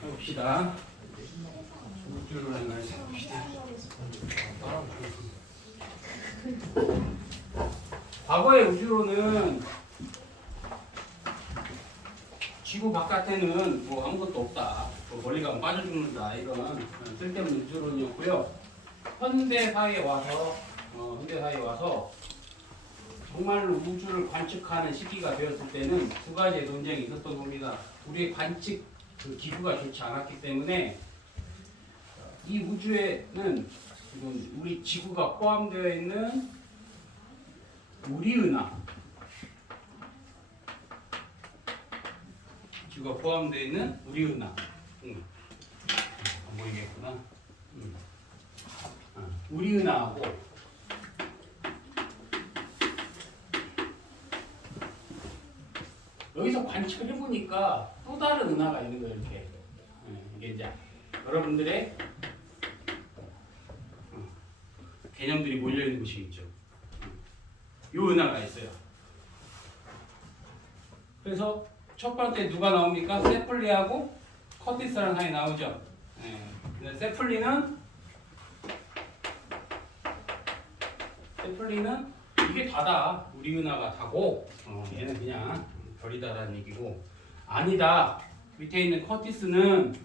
봅시다. 우주를 하나 해봅시다. 과거의 우주로는 지구 바깥에는 뭐 아무것도 없다, 뭐 멀리 가면 빠져 죽는다, 이런 쓸데없는 우주론이었고요. 현대 사회에 와서 정말로 우주를 관측하는 시기가 되었을 때는 두 가지의 논쟁이 있었던 겁니다. 우리의 관측 기구가 좋지 않았기 때문에 이 우주에는 지금 우리 지구가 포함되어 있는 우리은하, 지구가 포함되어 있는 우리은하, 안 보이겠구나. 우리은하하고 여기서 관측을 해보니까 또 다른 은하가 있는 거예요. 이렇게. 이게 이제 여러분들의 개념들이 몰려있는 곳이겠죠. 이 은하가 있어요. 그래서 첫 번째 누가 나옵니까? 세플리하고 커티스라는 하나가 나오죠. 세플리는 이게 다다. 우리 은하가 다고 얘는 그냥 별이다라는 얘기고, 아니다, 밑에 있는 커티스는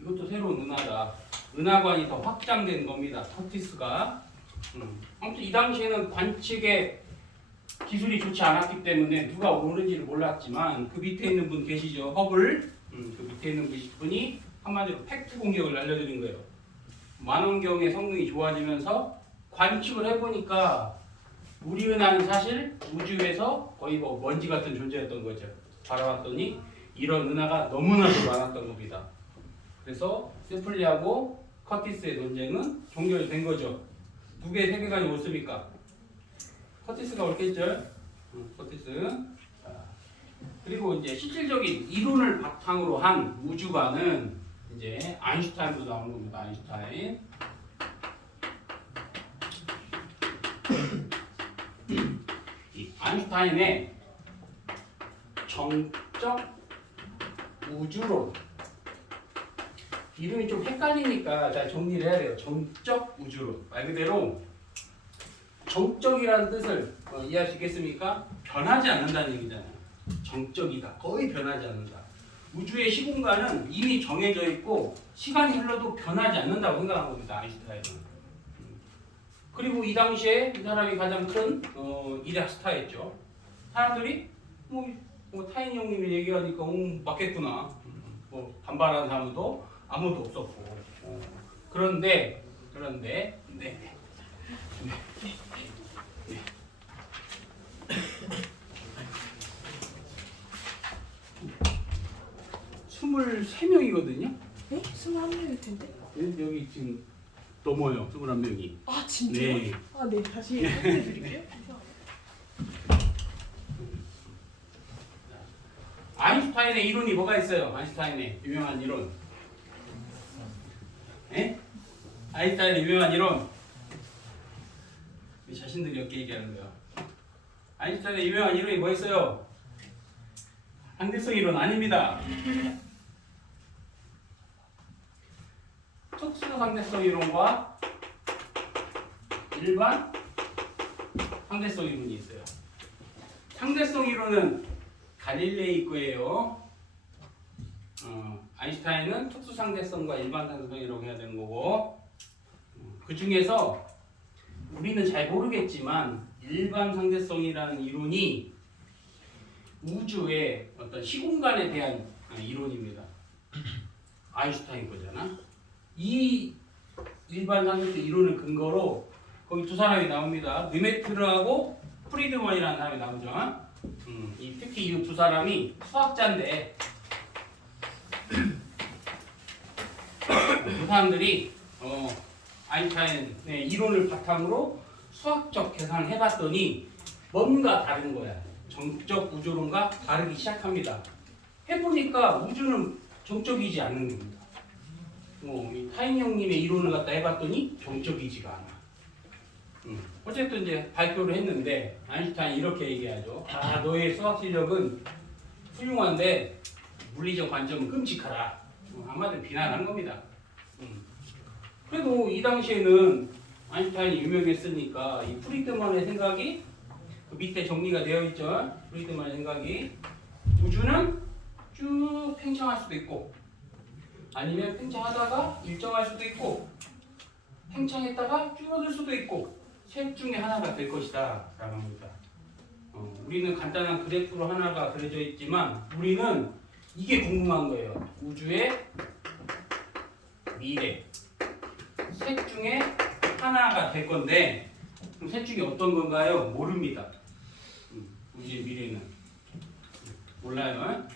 이것도 새로운 은하다. 은하관이 더 확장된 겁니다. 커티스가. 아무튼 이 당시에는 관측의 기술이 좋지 않았기 때문에 누가 오는지를 몰랐지만 그 밑에 있는 분 계시죠? 허블. 그 밑에 있는 분이 한마디로 팩트 공격을 날려드린 거예요. 만원경의 성능이 좋아지면서 관측을 해보니까 우리 은하는 사실 우주에서 거의 뭐 먼지 같은 존재였던 거죠. 바라봤더니 이런 은하가 너무나도 많았던 겁니다. 그래서 세플리하고 커티스의 논쟁은 종결이 된 거죠. 두 개의 세계관이 옳습니까? 커티스가 옳겠죠. 커티스. 그리고 이제 실질적인 이론을 바탕으로 한 우주관은 이제 아인슈타인도 나오는 겁니다. 아인슈타인. 이 아인슈타인의 정적 우주론, 이름이 좀 헷갈리니까 잘 정리를 해야 돼요. 정적 우주론, 말 그대로 정적이라는 뜻을 이해할 수 있겠습니까? 변하지 않는다는 얘기잖아요. 정적이다, 거의 변하지 않는다. 우주의 시공간은 이미 정해져 있고 시간이 흘러도 변하지 않는다고 생각한 겁니다. 아인슈타인은. 그리고 이 당시에 이 사람이 가장 큰 이력 스타였죠. 사람들이 뭐 타인 형님이 얘기하니까 맞겠구나, 뭐 반발하는 사람도 아무도 없었고. 그런데 네. 23명이거든요. 네? 21명일 텐데. 여기 지금 넘어요. 21명이. 아 진짜요? 네. 아 네, 다시 확인해 드릴게요. 아인슈타인의 이론이 뭐가 있어요? 아인슈타인의 유명한 이론. 예? 아인슈타인의 유명한 이론. 자신들이 어떻게 얘기하는 거야? 아인슈타인의 유명한 이론이 뭐 있어요? 상대성 이론 아닙니다. 특수 상대성 이론과 일반 상대성 이론이 있어요. 상대성 이론은 갈릴레이 거예요. 아인슈타인은 특수 상대성과 일반 상대성이라고 해야 되는 거고, 그 중에서 우리는 잘 모르겠지만 일반 상대성이라는 이론이 우주의 어떤 시공간에 대한 이론입니다. 아인슈타인 거잖아. 이 일반 상대성 이론을 근거로 거기 두 사람이 나옵니다. 르메트르하고 프리드먼이라는 사람이 나오죠. 특히 이 두 사람이 수학자인데 그 사람들이 아인슈타인의 이론을 바탕으로 수학적 계산을 해봤더니 뭔가 다른 거야. 정적 우주론과 다르기 시작합니다. 해보니까 우주는 정적이지 않는 겁니다. 타인 형님의 이론을 갖다 해봤더니 정적이지가 않아. 어쨌든 이제 발표를 했는데 아인슈타인이 이렇게 얘기하죠. 너의 수학 실력은 훌륭한데 물리적 관점은 끔찍하다. 한마디로 비난한 겁니다. 그래도 이 당시에는 아인슈타인이 유명했으니까 이 프리드만의 생각이 그 밑에 정리가 되어 있죠. 프리드만의 생각이 우주는 쭉 팽창할 수도 있고 아니면 팽창하다가 일정할 수도 있고 팽창했다가 줄어들 수도 있고 셋 중에 하나가 될 것이다 라고 합니다. 우리는 간단한 그래프로 하나가 그려져 있지만 우리는 이게 궁금한 거예요. 우주의 미래 셋 중에 하나가 될 건데 그럼 셋 중에 어떤 건가요? 모릅니다. 우주의 미래는 몰라요.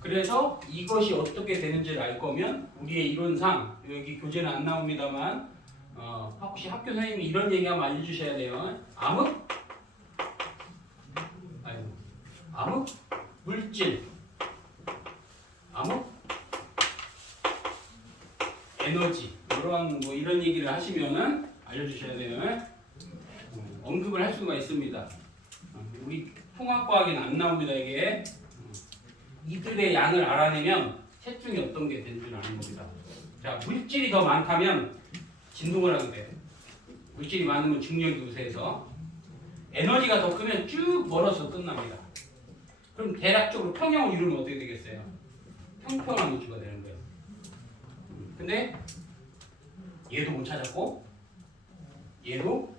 그래서 이것이 어떻게 되는지를 알 거면 우리의 이론상 여기 교재는 안 나옵니다만 혹시 학교 선생님이 이런 얘기하면 알려주셔야 돼요. 암흑, 물질, 암흑, 에너지 이런 얘기를 하시면은 알려주셔야 돼요. 언급을 할 수가 있습니다. 우리 통합과학에는 안 나옵니다 이게. 이들의 양을 알아내면 셋 중에 어떤 게 되는 줄 아는 겁니다. 자, 물질이 더 많다면 진동을 하게 돼요. 물질이 많으면 중력이 우세해서 에너지가 더 크면 쭉 멀어서 끝납니다. 그럼 대략적으로 평형을 이루면 어떻게 되겠어요? 평평한 우주가 되는 거예요. 근데 얘도 못 찾았고 얘도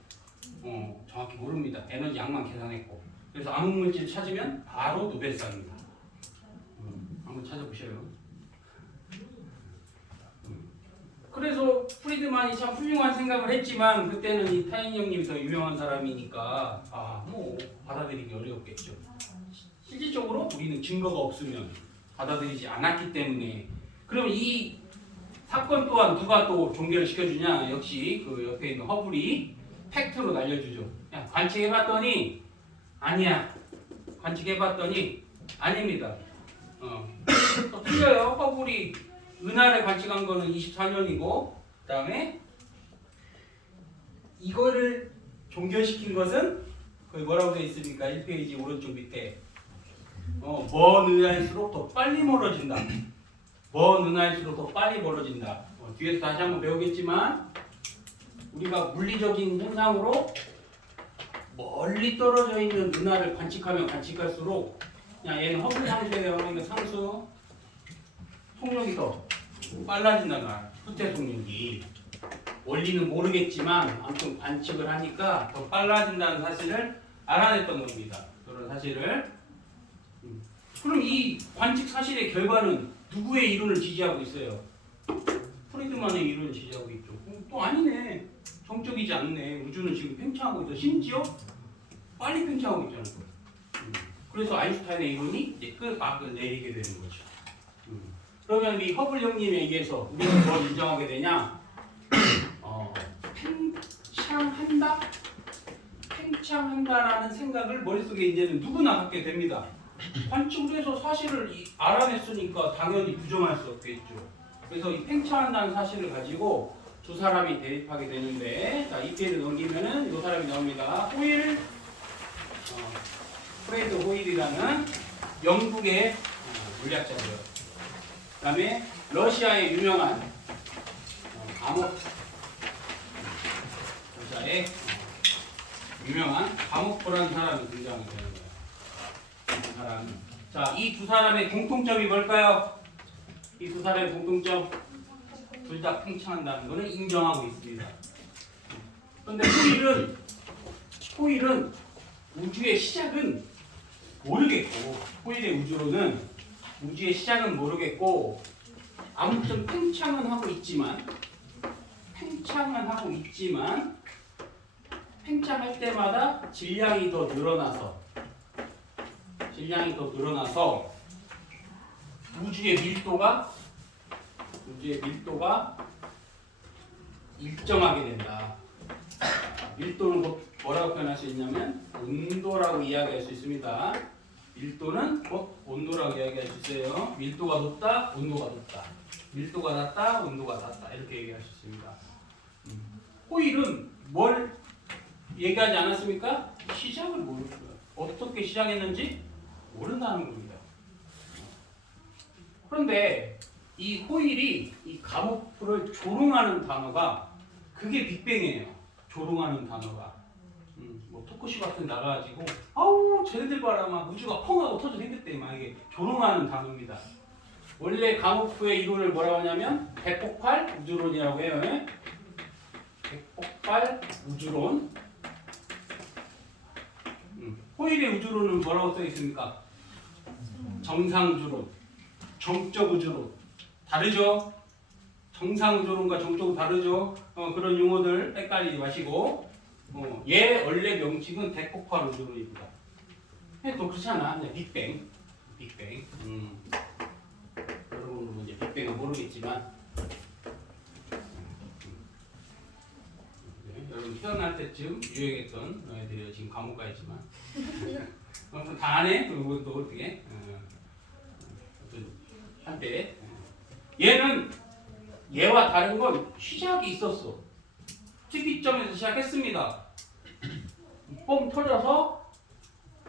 정확히 모릅니다. 에너지 양만 계산했고 그래서 암흑물질 찾으면 바로 노벨상입니다. 한번 찾아보셔요. 그래서 프리드만이 참 훌륭한 생각을 했지만 그때는 이 타인 형님이 더 유명한 사람이니까 받아들이기 어려웠겠죠. 실질적으로 우리는 증거가 없으면 받아들이지 않았기 때문에 그럼 이 사건 또한 누가 또 종결을 시켜주냐? 역시 그 옆에 있는 허블이 팩트로 날려주죠. 야, 관측해봤더니 아니야. 관측해봤더니 아닙니다. 또 틀려요. 허블이 은하를 관측한 거는 24년이고 그 다음에 이거를 종결시킨 것은 거기 뭐라고 되어 있습니까? 1페이지 오른쪽 밑에 먼 은하일수록 더 빨리 멀어진다. 먼 은하일수록 더 빨리 멀어진다. 뒤에서 다시 한번 배우겠지만 우리가 물리적인 현상으로 멀리 떨어져 있는 은하를 관측하면 관측할수록 얘는 허블 상수예요. 그러니까 상수 속력이 더 빨라진다는 거야. 후퇴 속력이. 원리는 모르겠지만 아무튼 관측을 하니까 더 빨라진다는 사실을 알아냈던 겁니다. 그런 사실을. 그럼 이 관측 사실의 결과는 누구의 이론을 지지하고 있어요? 프리드만의 이론을 지지하고 있죠. 또 아니네. 정적이지 않네. 우주는 지금 팽창하고 있어. 심지어 빨리 팽창하고 있잖아요. 그래서 아인슈타인의 이론이 이제 끝막을 내리게 되는 거죠. 그러면 이 허블 형님에 의해서 우리는 뭘 인정하게 되냐? 팽창한다? 팽창한다라는 생각을 머릿속에 이제는 누구나 갖게 됩니다. 관측을 해서 사실을 알아냈으니까 당연히 부정할 수 없겠죠. 그래서 이 팽창한다는 사실을 가지고 두 사람이 대립하게 되는데, 자, 이 페이지를 넘기면은 이 사람이 나옵니다. 프레드 호일이라는 영국의 물리학자고요. 그 다음에 러시아의 유명한 러시아의 유명한 가모프라는 사람이 등장하게 되는 거예요. 이 사람. 자, 이 두 사람의 공통점이 뭘까요? 이 두 사람의 공통점, 둘 다 팽창한다는 것을 인정하고 있습니다. 그런데 호일은 우주의 시작은 모르겠고, 호일의 우주로는 우주의 시작은 모르겠고, 아무튼 팽창은 하고 있지만 팽창할 때마다 질량이 더 늘어나서 우주의 밀도가 일정하게 된다. 밀도는 뭐라고 표현할 수 있냐면 온도라고 이야기할 수 있습니다. 밀도는 곧 온도라고 이야기할 수 있어요. 밀도가 높다, 온도가 높다. 밀도가 낮다, 온도가 낮다. 이렇게 얘기할 수 있습니다. 호일은 뭘 얘기하지 않았습니까? 시작을 모르고요. 어떻게 시작했는지 모른다는 겁니다. 그런데 이 호일이 이 감옥부를 조롱하는 단어가 그게 빅뱅이에요. 조롱하는 단어가. 뭐 토크쇼 같은 데 나가가지고 아우 쟤네들 봐라 막 우주가 펑하고 터져 생겼대 막 이게 조롱하는 단어입니다. 원래 감옥부의 이론을 뭐라고 하냐면 백폭발 우주론이라고 해요. 예? 백폭발 우주론. 호일의 우주론은 뭐라고 써 있습니까? 정상우주론, 정적우주론. 다르죠? 정상우주론과 정적은 다르죠? 그런 용어들 헷갈리지 마시고 얘 원래 명칭은 대폭발 우주론입니다. 또 그렇잖아. 빅뱅. 빅뱅. 여러분은 이제 빅뱅은 모르겠지만 여러분 태어날 때쯤 유행했던 애들이 지금 감옥 가 있지만 다 아네? 그리고 또 어떻게? 한때 얘는 얘와 다른 건 시작이 있었어. 특이점에서 시작했습니다. 뻥 터져서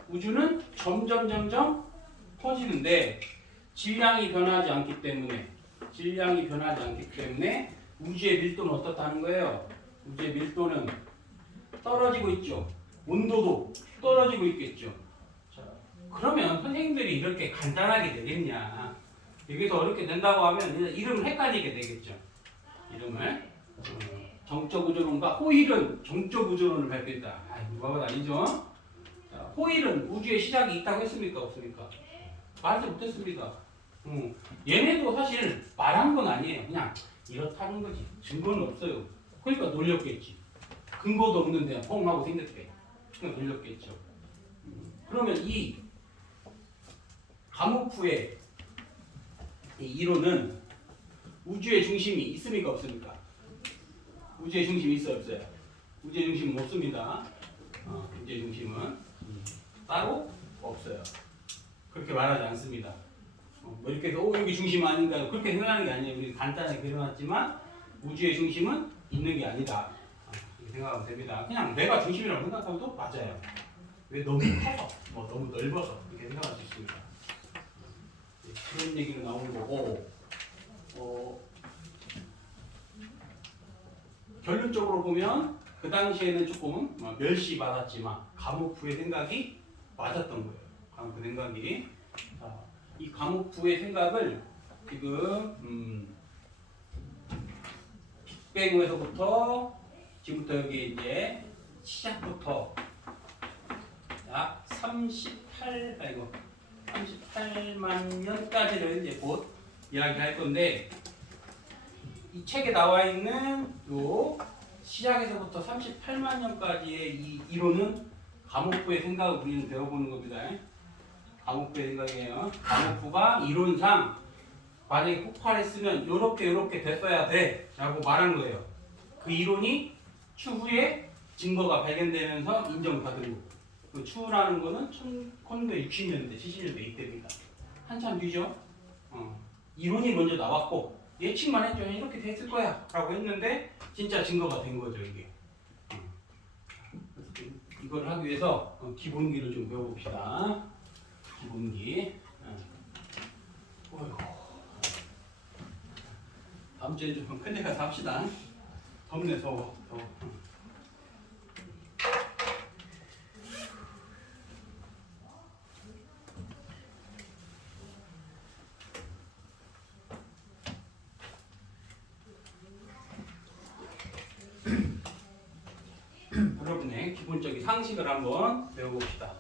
우주는 점점 터지는데 질량이 변하지 않기 때문에 우주의 밀도는 어떻다는 거예요? 우주의 밀도는 떨어지고 있죠. 온도도 떨어지고 있겠죠. 자, 그러면 선생님들이 이렇게 간단하게 되겠냐? 여기서 어렵게 된다고 하면 이름을 헷갈리게 되겠죠. 이름을 정적 우주론과 호일은 정적 우주론을 발표했다. 누가 아니죠? 자, 호일은 우주의 시작이 있다고 했습니까? 없습니까? 말도 못했습니다. 얘네도 사실 말한 건 아니에요. 그냥 이렇다는 거지. 증거는 없어요. 그러니까 놀렸겠지. 근거도 없는데 펑하고 생겼대. 그러니까 놀렸겠죠. 그러면 이 가모프의 이 이론은 우주의 중심이 있습니까? 없습니까? 우주의 중심이 있어요? 없어요? 우주의 중심은 없습니다. 우주의 중심은 따로 없어요. 그렇게 말하지 않습니다. 뭐 이렇게 해서 여기 중심 아닌가요? 그렇게 생각하는 게 아니에요. 우리 간단하게 그려놨지만 우주의 중심은 있는 게 아니다. 이렇게 생각하면 됩니다. 그냥 내가 중심이라고 생각하고도 맞아요. 왜 너무 커서, 너무 넓어서 이렇게 생각할 수 있습니다. 그런 얘기로 나오는 거고 결론적으로 보면 그 당시에는 조금 멸시받았지만 가모프의 생각이 맞았던 거예요. 가모프 생각이. 이 가모프의 생각을 지금 빅뱅에서부터 지금부터 여기 이제 시작부터 약 38만 년까지를 이제 곧 이야기할 건데 이 책에 나와 있는 요 시작에서부터 38만 년까지의 이 이론은 가모프의 생각을 우리는 배워보는 겁니다. 가모프의 생각이에요. 가모프가 이론상 만약에 폭발했으면 요렇게 됐어야 돼 라고 말한 거예요. 그 이론이 추후에 증거가 발견되면서 인정받은 거고 그 추후라는 거는 1960년대, 70년대 이때입니다. 한참 뒤죠. 이론이 먼저 나왔고 예측만 했죠. 이렇게 됐을 거야 라고 했는데 진짜 증거가 된 거죠 이게. 이걸 하기 위해서 기본기를 좀 배워봅시다. 기본기. 어휴. 다음 주에 좀 큰데 가서 합시다. 덥네 더워. 여러분의 기본적인 상식을 한번 배워봅시다.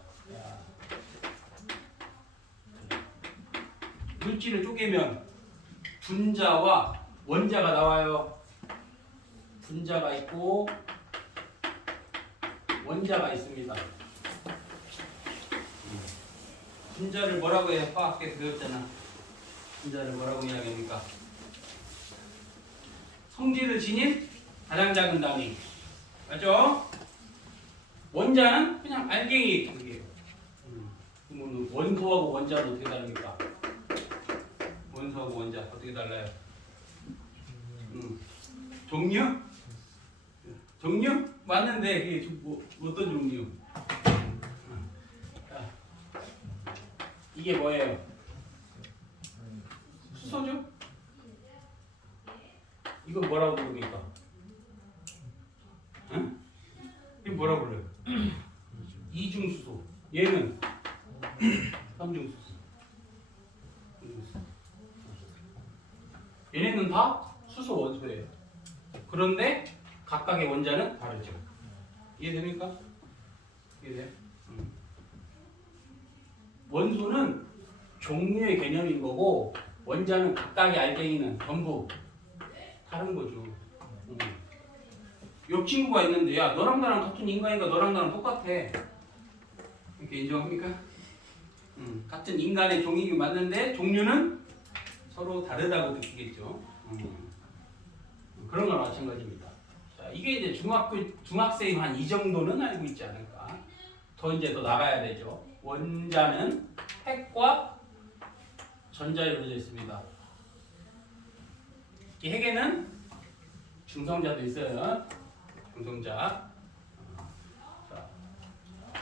물질을 쪼개면 분자와 원자가 나와요. 분자가 있고 원자가 있습니다. 분자를 뭐라고 해요? 화학에서 배웠잖아. 분자를 뭐라고 이야기합니까? 성질을 지닌 가장 작은 단위. 맞죠? 원자는 그냥 알갱이 그게요. 그러면 원소하고 원자는 어떻게 다릅니까? 원소하고 원자 어떻게 달라요? 종류? 종류? 맞는데 이게 어떤 종류? 이게 뭐예요? 수소죠? 이거 뭐라고 부릅니까? 응? 이거 뭐라고 불러요? 이중수소. 얘는 삼중수소. 얘네는 다 수소 원소예요. 그런데 각각의 원자는 다르죠. 이해됩니까? 이해돼요? 원소는 종류의 개념인 거고 원자는 각각의 알갱이는 전부 다른 거죠. 옆 친구가 있는데 야 너랑 나랑 같은 인간이니까 너랑 나랑 똑같아. 이렇게 인정합니까? 같은 인간의 종이긴 맞는데 종류는 서로 다르다고 느끼겠죠. 그런 거나 마찬가지입니다. 자, 이게 이제 중학생이 한 이 정도는 알고 있지 않을까. 더 이제 더 나가야 되죠. 원자는 핵과 전자로 이루어져 있습니다. 이 핵에는 중성자도 있어요. 중성자. 자,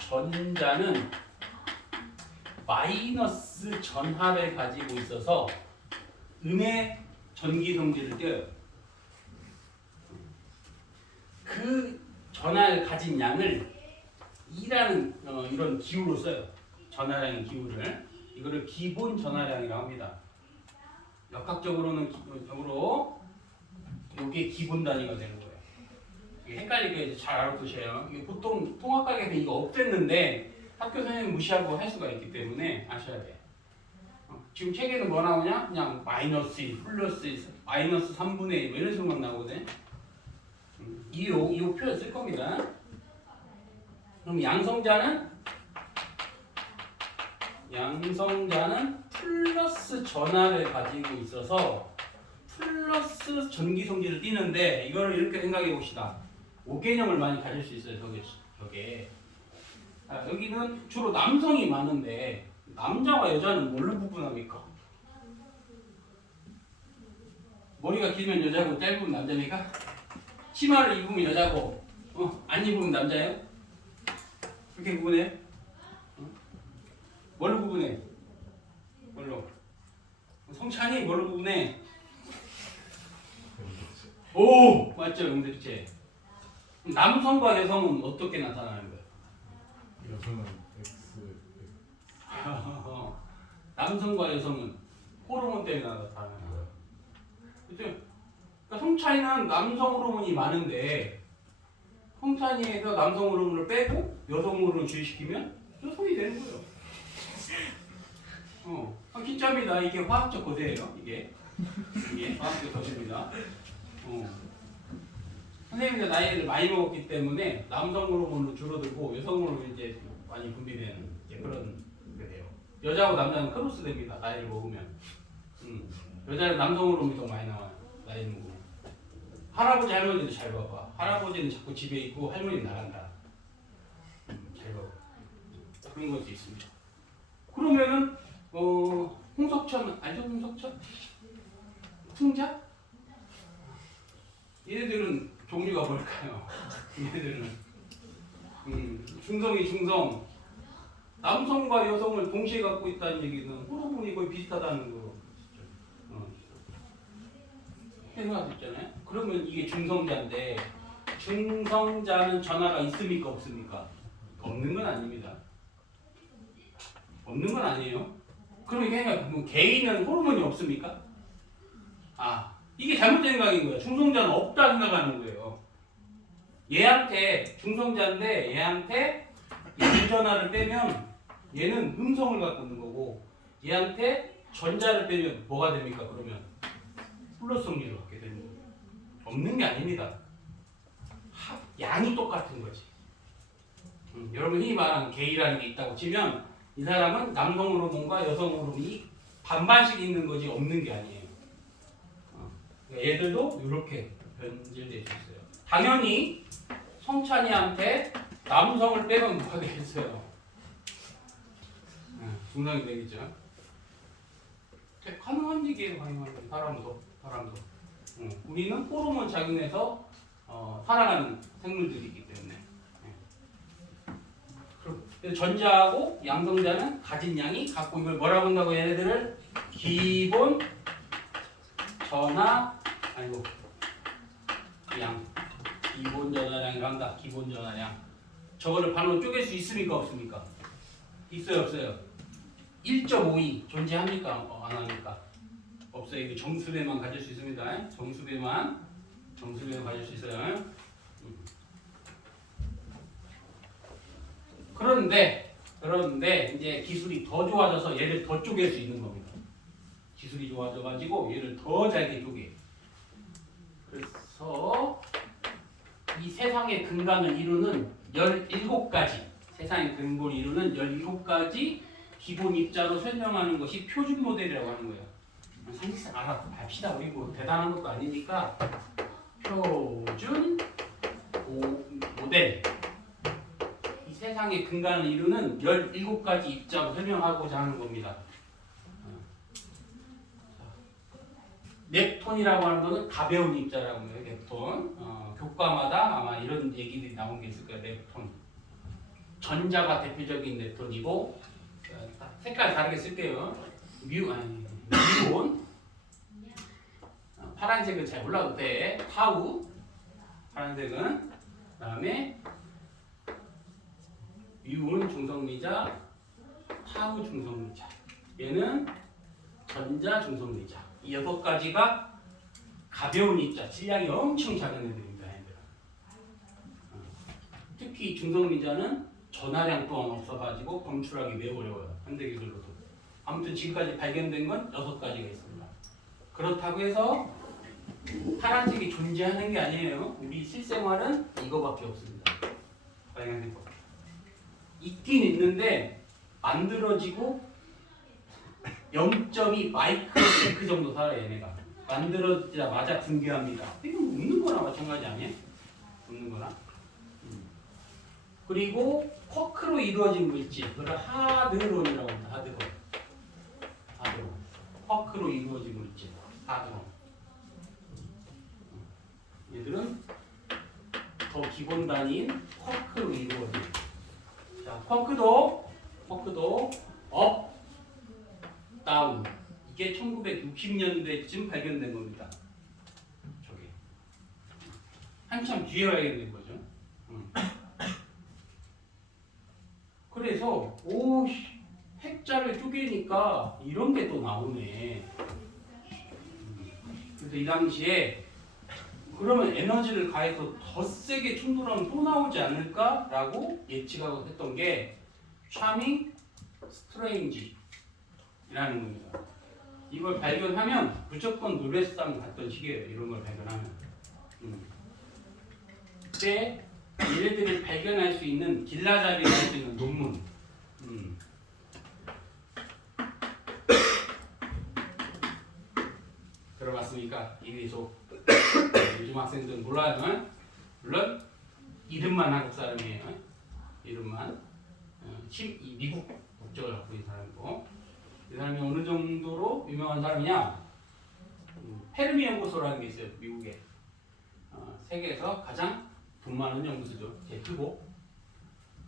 전자는 마이너스 전하를 가지고 있어서 음의 전기 성질을 띄어요. 그 전하를 가진 양을 E라는 이런 기호로 써요. 전하량의 기호를. 이거를 기본 전하량이라고 합니다. 역학적으로는 이게 기본 단위가 되는 거예요. 이게 헷갈리게 이제 잘 알아두셔요. 이게 보통 통합학에서 이거 없앴는데 학교 선생님 무시하고 할 수가 있기 때문에 아셔야 돼. 지금 책에는 뭐 나오냐? 그냥 마이너스 1, 플러스 1, 마이너스 3분의 1 이런 식으로만 나오거든. 이 표현 쓸 겁니다. 그럼 양성자는 플러스 전하를 가지고 있어서 플러스 전기 성질을 띠는데 이거를 이렇게 생각해 봅시다. 5개념을 많이 가질 수 있어요. 저게. 여기는 주로 남성이 많은데 남자와 여자는 뭘로 구분합니까? 머리가 길면 여자고 짧으면 남자입니까? 치마를 입으면 여자고 안 입으면 남자예요? 그렇게 구분해? 뭘로 구분해? 뭘로? 성찬이 뭘로 구분해? 오! 맞죠? 응답체. 남성과 여성은 어떻게 나타나는 거예요? 여성은 X. 남성과 여성은 호르몬 때문에 나타나는 거예요. 그렇죠? 그러니까 성찬이는 남성 호르몬이 많은데 성찬이에서 남성 호르몬을 빼고 여성 호르몬을 주의시키면 여성이 되는 거예요. 진짜입니다. 이게 화학적 거세예요. 이게 화학적 거세입니다. 선생님이 나이를 많이 먹었기 때문에 남성 호르몬으로 줄어들고 여성 호르몬이 이제 많이 분비되는 그런 게 돼요. 여자하고 남자는 크로스 됩니다. 나이를 먹으면. 여자는 남성 호르몬이 더 많이 나와요. 나이를 먹으면. 할아버지 할머니도 잘 봐봐. 할아버지는 자꾸 집에 있고 할머니는 나간다. 잘 봐봐. 그런 것도 있습니다. 그러면은 홍석천 알죠? 홍석천? 풍자? 얘네들은 종류가 뭘까요? 얘네들은 중성이 중성 남성과 여성을 동시에 갖고 있다는 얘기는 호르몬이 거의 비슷하다는 거 생각할 수 있잖아요. 그러면 이게 중성자인데 중성자는 전하가 있습니까 없습니까? 없는 건 아닙니다. 없는 건 아니에요. 그럼 이게 생각해보면 개인은 호르몬이 없습니까? 이게 잘못된 생각인 거예요. 중성자는 없다 생각하는 거예요. 얘한테 중성자인데 얘한테 유전하를 빼면 얘는 음성을 갖고 있는 거고 얘한테 전자를 빼면 뭐가 됩니까? 그러면 플러스 성질을 갖게 되는 거예요. 없는 게 아닙니다. 양이 똑같은 거지. 여러분 흔히 말하는 게이라는 게 있다고 치면 이 사람은 남성 호르몬과 여성 호르몬이 반반씩 있는 거지 없는 게 아니에요. 얘들도 이렇게 변질될 수 있어요. 당연히 성찬이한테 남성을 빼면 뭐가 되겠어요? 중성이 되겠죠. 가능한 얘기예요. 가능한 사람도. 우리는 호르몬 작용해서 살아가는 생물들이기 때문에 그래서 전자하고 양성자는 가진 양이 같고 이걸 뭐라고 한다고 얘네들을 기본 전하 아니고 양 기본 전하량이라고 한다. 기본 전하량. 저거를 반으로 쪼갤 수 있습니까 없습니까? 있어요 없어요? 1.52 존재합니까? 안 합니까? 없어요. 이게 정수배만 가질 수 있습니다. 정수배만 가질 수 있어요. 그런데 이제 기술이 더 좋아져서 얘를 더 쪼갤 수 있는 겁니다. 기술이 좋아져가지고 얘를 더 잘게 쪼개. 그래서 이 세상의 근간을 이루는 17가지 세상의 근본을 이루는 17가지 기본 입자로 설명하는 것이 표준 모델이라고 하는 거예요. 사실상 알아봅시다. 우리 뭐 대단한 것도 아니니까 표준 모델. 이 세상의 근간을 이루는 17가지 입자로 설명하고자 하는 겁니다. 넵톤이라고 하는 것은 가벼운 입자라고 해요. 넵톤. 교과마다 아마 이런 얘기들이 나온 게 있을 거예요. 넵톤. 전자가 대표적인 넵톤이고 색깔 다르게 쓸게요. 미온. 파란색은 잘 몰라도 돼. 타우. 파란색은. 그다음에 미온 중성미자, 타우 중성미자. 얘는 전자 중성미자. 이 6가지가 가벼운 입자, 질량이 엄청 작은 애들입니다. 얘들은. 특히 중성미자는 전하량 또한 없어가지고 검출하기 매우 어려워요. 현대기술로도. 아무튼 지금까지 발견된 건 6가지가 있습니다. 그렇다고 해서 파란색이 존재하는 게 아니에요. 우리 실생활은 이거밖에 없습니다. 발견된 거. 있긴 있는데 만들어지고 0.2 마이크로세크 정도 살아요. 얘네가. 만들어지자마자 붕괴합니다. 이건 웃는 거나 마찬가지 아니에요? 웃는 거나. 그리고 쿼크로 이루어진 물질, 그걸 하드론이라고 합니다. 하드론. 쿼크로 이루어진 물질, 하드론. 얘들은 더 기본 단위인 쿼크로 이루어진. 자, 쿼크도 업, 다운. 이게 1960년대쯤 발견된 겁니다. 저게 한참 뒤에 발견된 거죠. 그래서 핵자를 쪼개니까 이런 게 또 나오네. 그래서 이 당시에 그러면 에너지를 가해서 더 세게 충돌하면 또 나오지 않을까라고 예측하고 했던 게 차밍 스트레인지라는 겁니다. 이걸 발견하면 무조건 노벨상 갔던 시기예요. 이런 걸 발견하면. 그때 얘네들을 발견할 수 있는 길라잡이가 할 수 있는 논문. 들어봤습니까? 이미소. 요즘 학생들은 몰라요. 물론 이름만 한국 사람이에요. 이름만. 미국 국적을 갖고 있는 사람이고. 이 사람이 어느 정도로 유명한 사람이냐? 페르미 연구소라는 게 있어요. 미국에. 세계에서 가장 돈 많은 연구소죠. 제일 크고.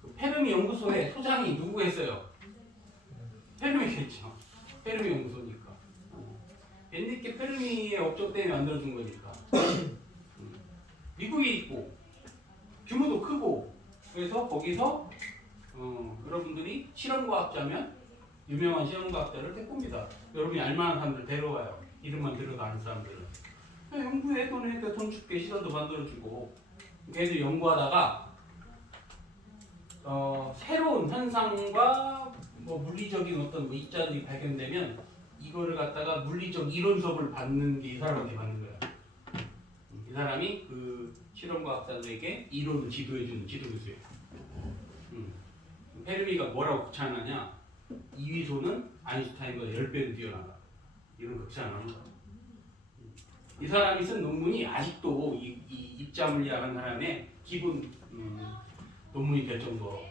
그 페르미 연구소의 소장이 누구겠어요? 페르미겠죠. 페르미 연구소니까. 옛날에 페르미의 업적 때문에 만들어준 거니까. 미국에 있고 규모도 크고 그래서 거기서 여러분들이 실험과학자면 유명한 실험과학자를 데리고옵니다. 여러분이 알만한 사람들 데려와요. 이름만 들어도 아는 사람들은. 연구해 돈 줄게 시설도 만들어주고 걔들 연구하다가 새로운 현상과 뭐 물리적인 어떤 뭐 입자들이 발견되면 이거를 갖다가 물리적 이론 수업을 받는 게 이 사람한테 받는 거야. 이 사람이 그 실험과학자들에게 이론을 지도해주는 지도교수예요. 페르미가 뭐라고 극찬하냐? 이위소는 아인슈타인보다 10배는 뛰어나다. 이런 극찬을 합니다. 이 사람이 쓴 논문이 아직도 이 입자물리학한 사람의 기본 논문이 될 정도로.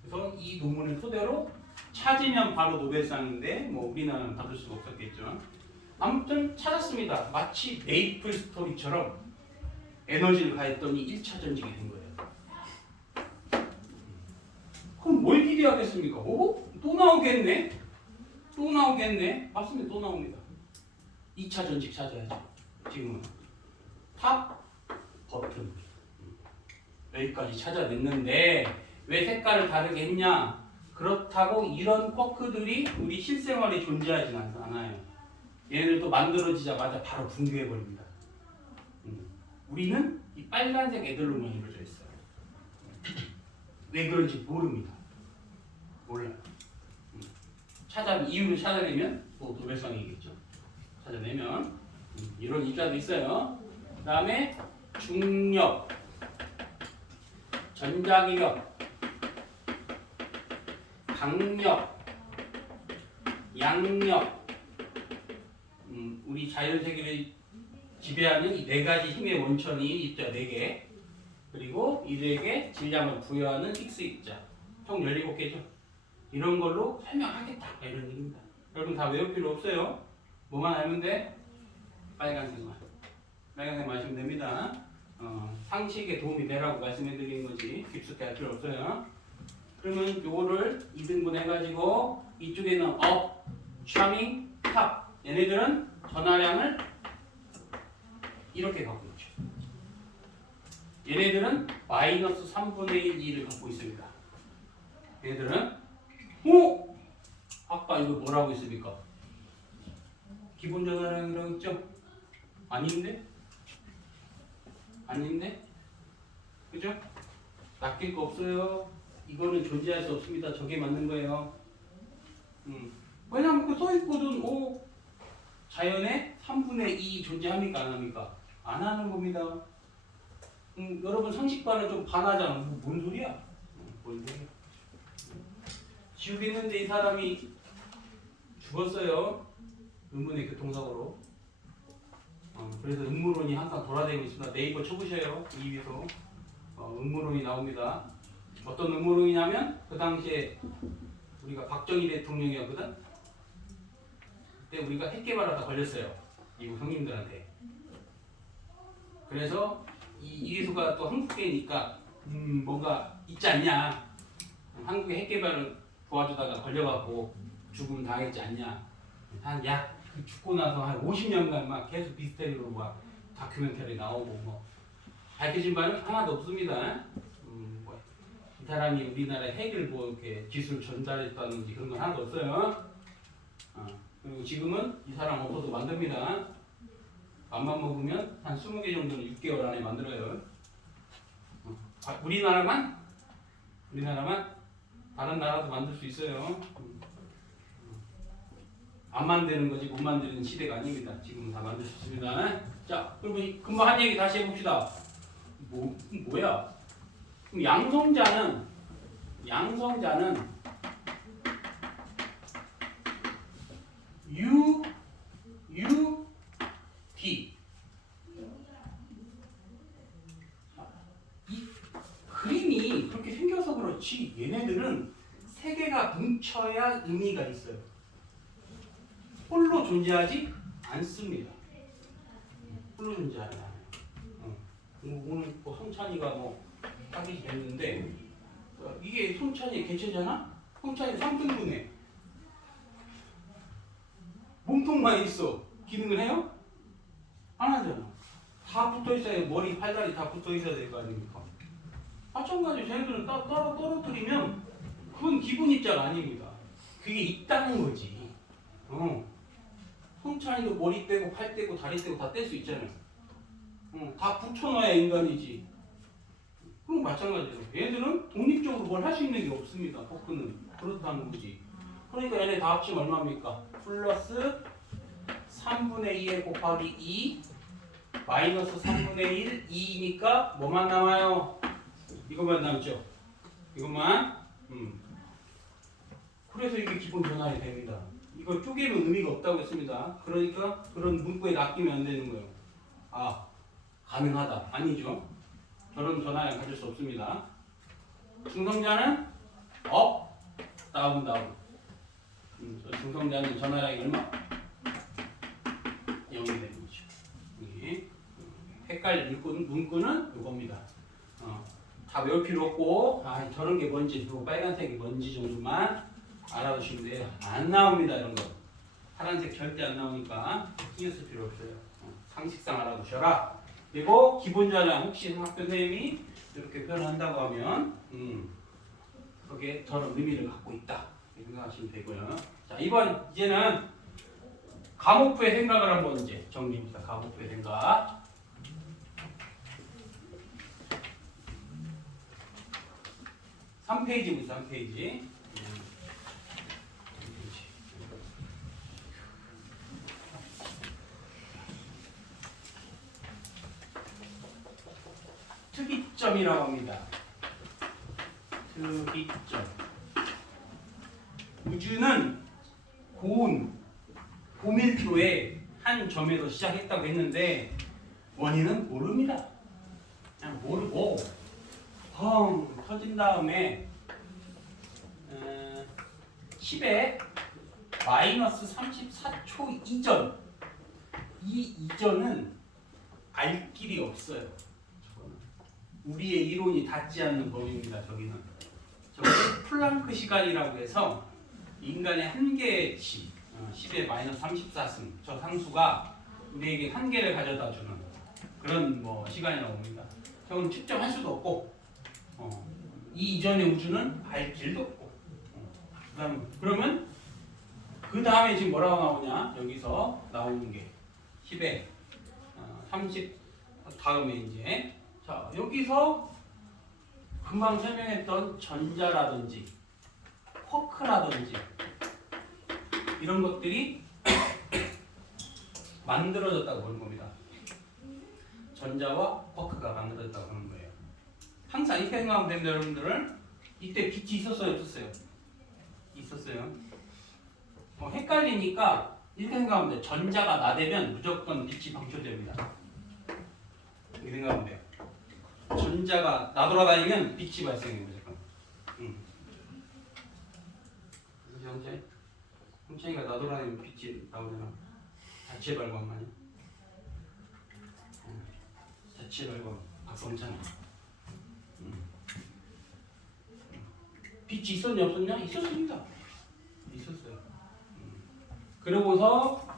그래서 이 논문을 토대로 찾으면 바로 노벨상인데 뭐 우리나라는 받을 수가 없었겠죠. 아무튼 찾았습니다. 마치 메이플 스토리처럼 에너지를 가했더니 1차 전직이 된 거예요. 그럼 뭘 기대하겠습니까? 오? 또 나오겠네? 또 나오겠네? 맞습니다. 또 나옵니다. 2차 전직 찾아야죠. 지금은 탑, 버튼 여기까지 찾아냈는데 왜 색깔을 다르게 했냐? 그렇다고 이런 쿼크들이 우리 실생활에 존재하진 않아요. 얘네들도 만들어지자마자 바로 붕괴해버립니다. 우리는 이 빨간색 애들로만 이루어져 있어요. 왜 그런지 모릅니다. 몰라요. 이유를 찾아내면 또 도배성이겠죠. 찾아내면 이런 입자도 있어요. 그 다음에 중력, 전자기력, 강력, 양력, 우리 자연세계를 지배하는 이 네 가지 힘의 원천이 입자 4개, 그리고 이들에게 질량을 부여하는 X 입자 총 17개죠. 이런 걸로 설명하겠다 이런 얘기입니다. 여러분 다 외울 필요 없어요. 뭐만 알면 돼? 빨간색만 마시면 됩니다. 상식에 도움이 되라고 말씀해 드린 거지 깊숙이 할 필요 없어요. 그러면 요거를 2등분 해가지고 이쪽에는 업, 샤밍, 탑, 얘네들은 전하량을 이렇게 갖고 있죠. 얘네들은 마이너스 3분의 1, 2를 갖고 있습니다. 얘네들은 아까 이거 뭐라고 했습니까? 기본 전하량이라고 했죠? 아닌데? 그죠? 낚일 거 없어요. 이거는 존재할 수 없습니다. 저게 맞는 거예요. 왜냐면 그 써있거든. 자연의 3분의 2 존재합니까? 안 합니까? 안 하는 겁니다. 여러분 상식과는 좀 반하잖아. 뭔 소리야? 뭔 소리야? 지우겠는데 이 사람이 죽었어요. 음문의 교통사고로. 그래서 음모론이 항상 돌아다니고 있습니다. 네이버 쳐보셔요. 이위에서 음모론이 나옵니다. 어떤 음모론이냐면 그 당시에 우리가 박정희 대통령이었거든. 그때 우리가 핵 개발하다 걸렸어요. 미국 형님들한테. 그래서 이 이리수가 또 한국계니까 뭔가 있지 않냐. 한국의 핵 개발을 도와주다가 걸려갖고 죽음 당했지 않냐. 죽고 나서 한 50년간 막 계속 미스테리로 막 다큐멘터리 나오고 뭐 밝혀진 바는 하나도 없습니다. 이 사람이 우리나라에 핵을 뭐 이렇게 기술 전달했다든지 그런 건 하나도 없어요. 그리고 지금은 이 사람 없어도 만듭니다. 맘만 먹으면 한 20개 정도는 6개월 안에 만들어요. 우리나라만 다른 나라도 만들 수 있어요. 안 만드는 거지 못 만드는 시대가 아닙니다. 지금은 다 만들 수 있습니다. 자, 그러면 금방 한 얘기 다시 해봅시다. 뭐야? 그럼 양성자는 U, D. 이 그림이 그렇게 생겨서 그렇지 얘네들은 세 개가 뭉쳐야 의미가 있어요. 홀로 존재하지 않습니다. 홀로 존재하지 않아요. 오늘 성찬이가 하기 됐는데 이게 성찬이의 개체잖아? 성찬이 3등분해. 몸통만 있어. 기능을 해요? 안 하잖아. 다 붙어 있어야 머리, 팔다리 다 붙어 있어야 될 거 아닙니까? 마찬가지로 쟤네들은 따로 떨어뜨리면 그건 기본 입자가 아닙니다. 그게 있다는 거지. 성찬이도 머리 떼고 팔 떼고 다리 떼고 다 뗄 수 있잖아요. 다 붙여놔야 인간이지. 그럼 마찬가지로 얘들은 독립적으로 뭘 할 수 있는 게 없습니다. 포크는 그렇다는 거지. 그러니까 얘네 다 합치면 얼마입니까? 플러스 3분의 2에 곱하기 2 마이너스 3분의 1 2니까 뭐만 남아요? 이것만 남죠. 이것만. 그래서 이게 기본 전환이 됩니다. 이거 쪼개면 의미가 없다고 했습니다. 그러니까 그런 문구에 낚이면 안 되는 거예요. 가능하다. 아니죠. 저런 전환을 가질 수 없습니다. 중성자는 업, 다운. 중성자는 전환량이 얼마? 0이 되는 거죠. 헷갈릴 문구는 이겁니다. 다 외울 필요 없고 저런 게 뭔지 그리고 빨간색이 뭔지 정도만 알아두시면 돼요. 안 나옵니다 이런 거. 파란색 절대 안 나오니까 신경 쓸 필요 없어요. 상식상 알아두셔라. 그리고 기본 자랑 혹시 학교 선생님이 이렇게 표현한다고 하면 그게 저런 의미를 갖고 있다 이렇게 생각하시면 되고요. 자 이제는 과목부의 생각을 한번 이제 정리합니다. 과목부의 생각. 3페이지입니다. 3페이지. 특이점이라고 합니다. 특이점. 우주는 고밀도의 한 점에서 시작했다고 했는데 원인은 모릅니다. 그냥 모르고 펑 터진 다음에 10의 마이너스 34초 이전 이 이전은 알 길이 없어요. 우리의 이론이 닿지 않는 범위입니다. 저기는 저게 플랑크 시간이라고 해서 인간의 한계치 10의 마이너스 34승 저 상수가 우리에게 한계를 가져다 주는 그런 시간이라고 봅니다. 저건 측정할 수도 없고 이 이전의 우주는 알 길도 없고 그러면 그 다음에 지금 뭐라고 나오냐 여기서 나오는 게 10의 30 다음에 이제 자 여기서 금방 설명했던 전자라든지 쿼크라든지 이런 것들이 만들어졌다고 보는 겁니다. 전자와 쿼크가 만들어졌다고 하는 거예요. 항상 이렇게 생각하면 됩니다. 여러분들은 이때 빛이 있었어요? 없었어요? 있었어요. 헷갈리니까 이렇게 생각하면 돼요. 전자가 나대면 무조건 빛이 방출됩니다. 이렇게 생각하면 돼요. 전자가 나돌아다니면 빛이 발생해요. 무조건. 홍채이가 나돌아다니면 빛이 나오잖아. 자체 발광만요. 자체 발광 박성찬. 빛이 있었냐 없었냐? 있었습니다. 있었어요. 그러고서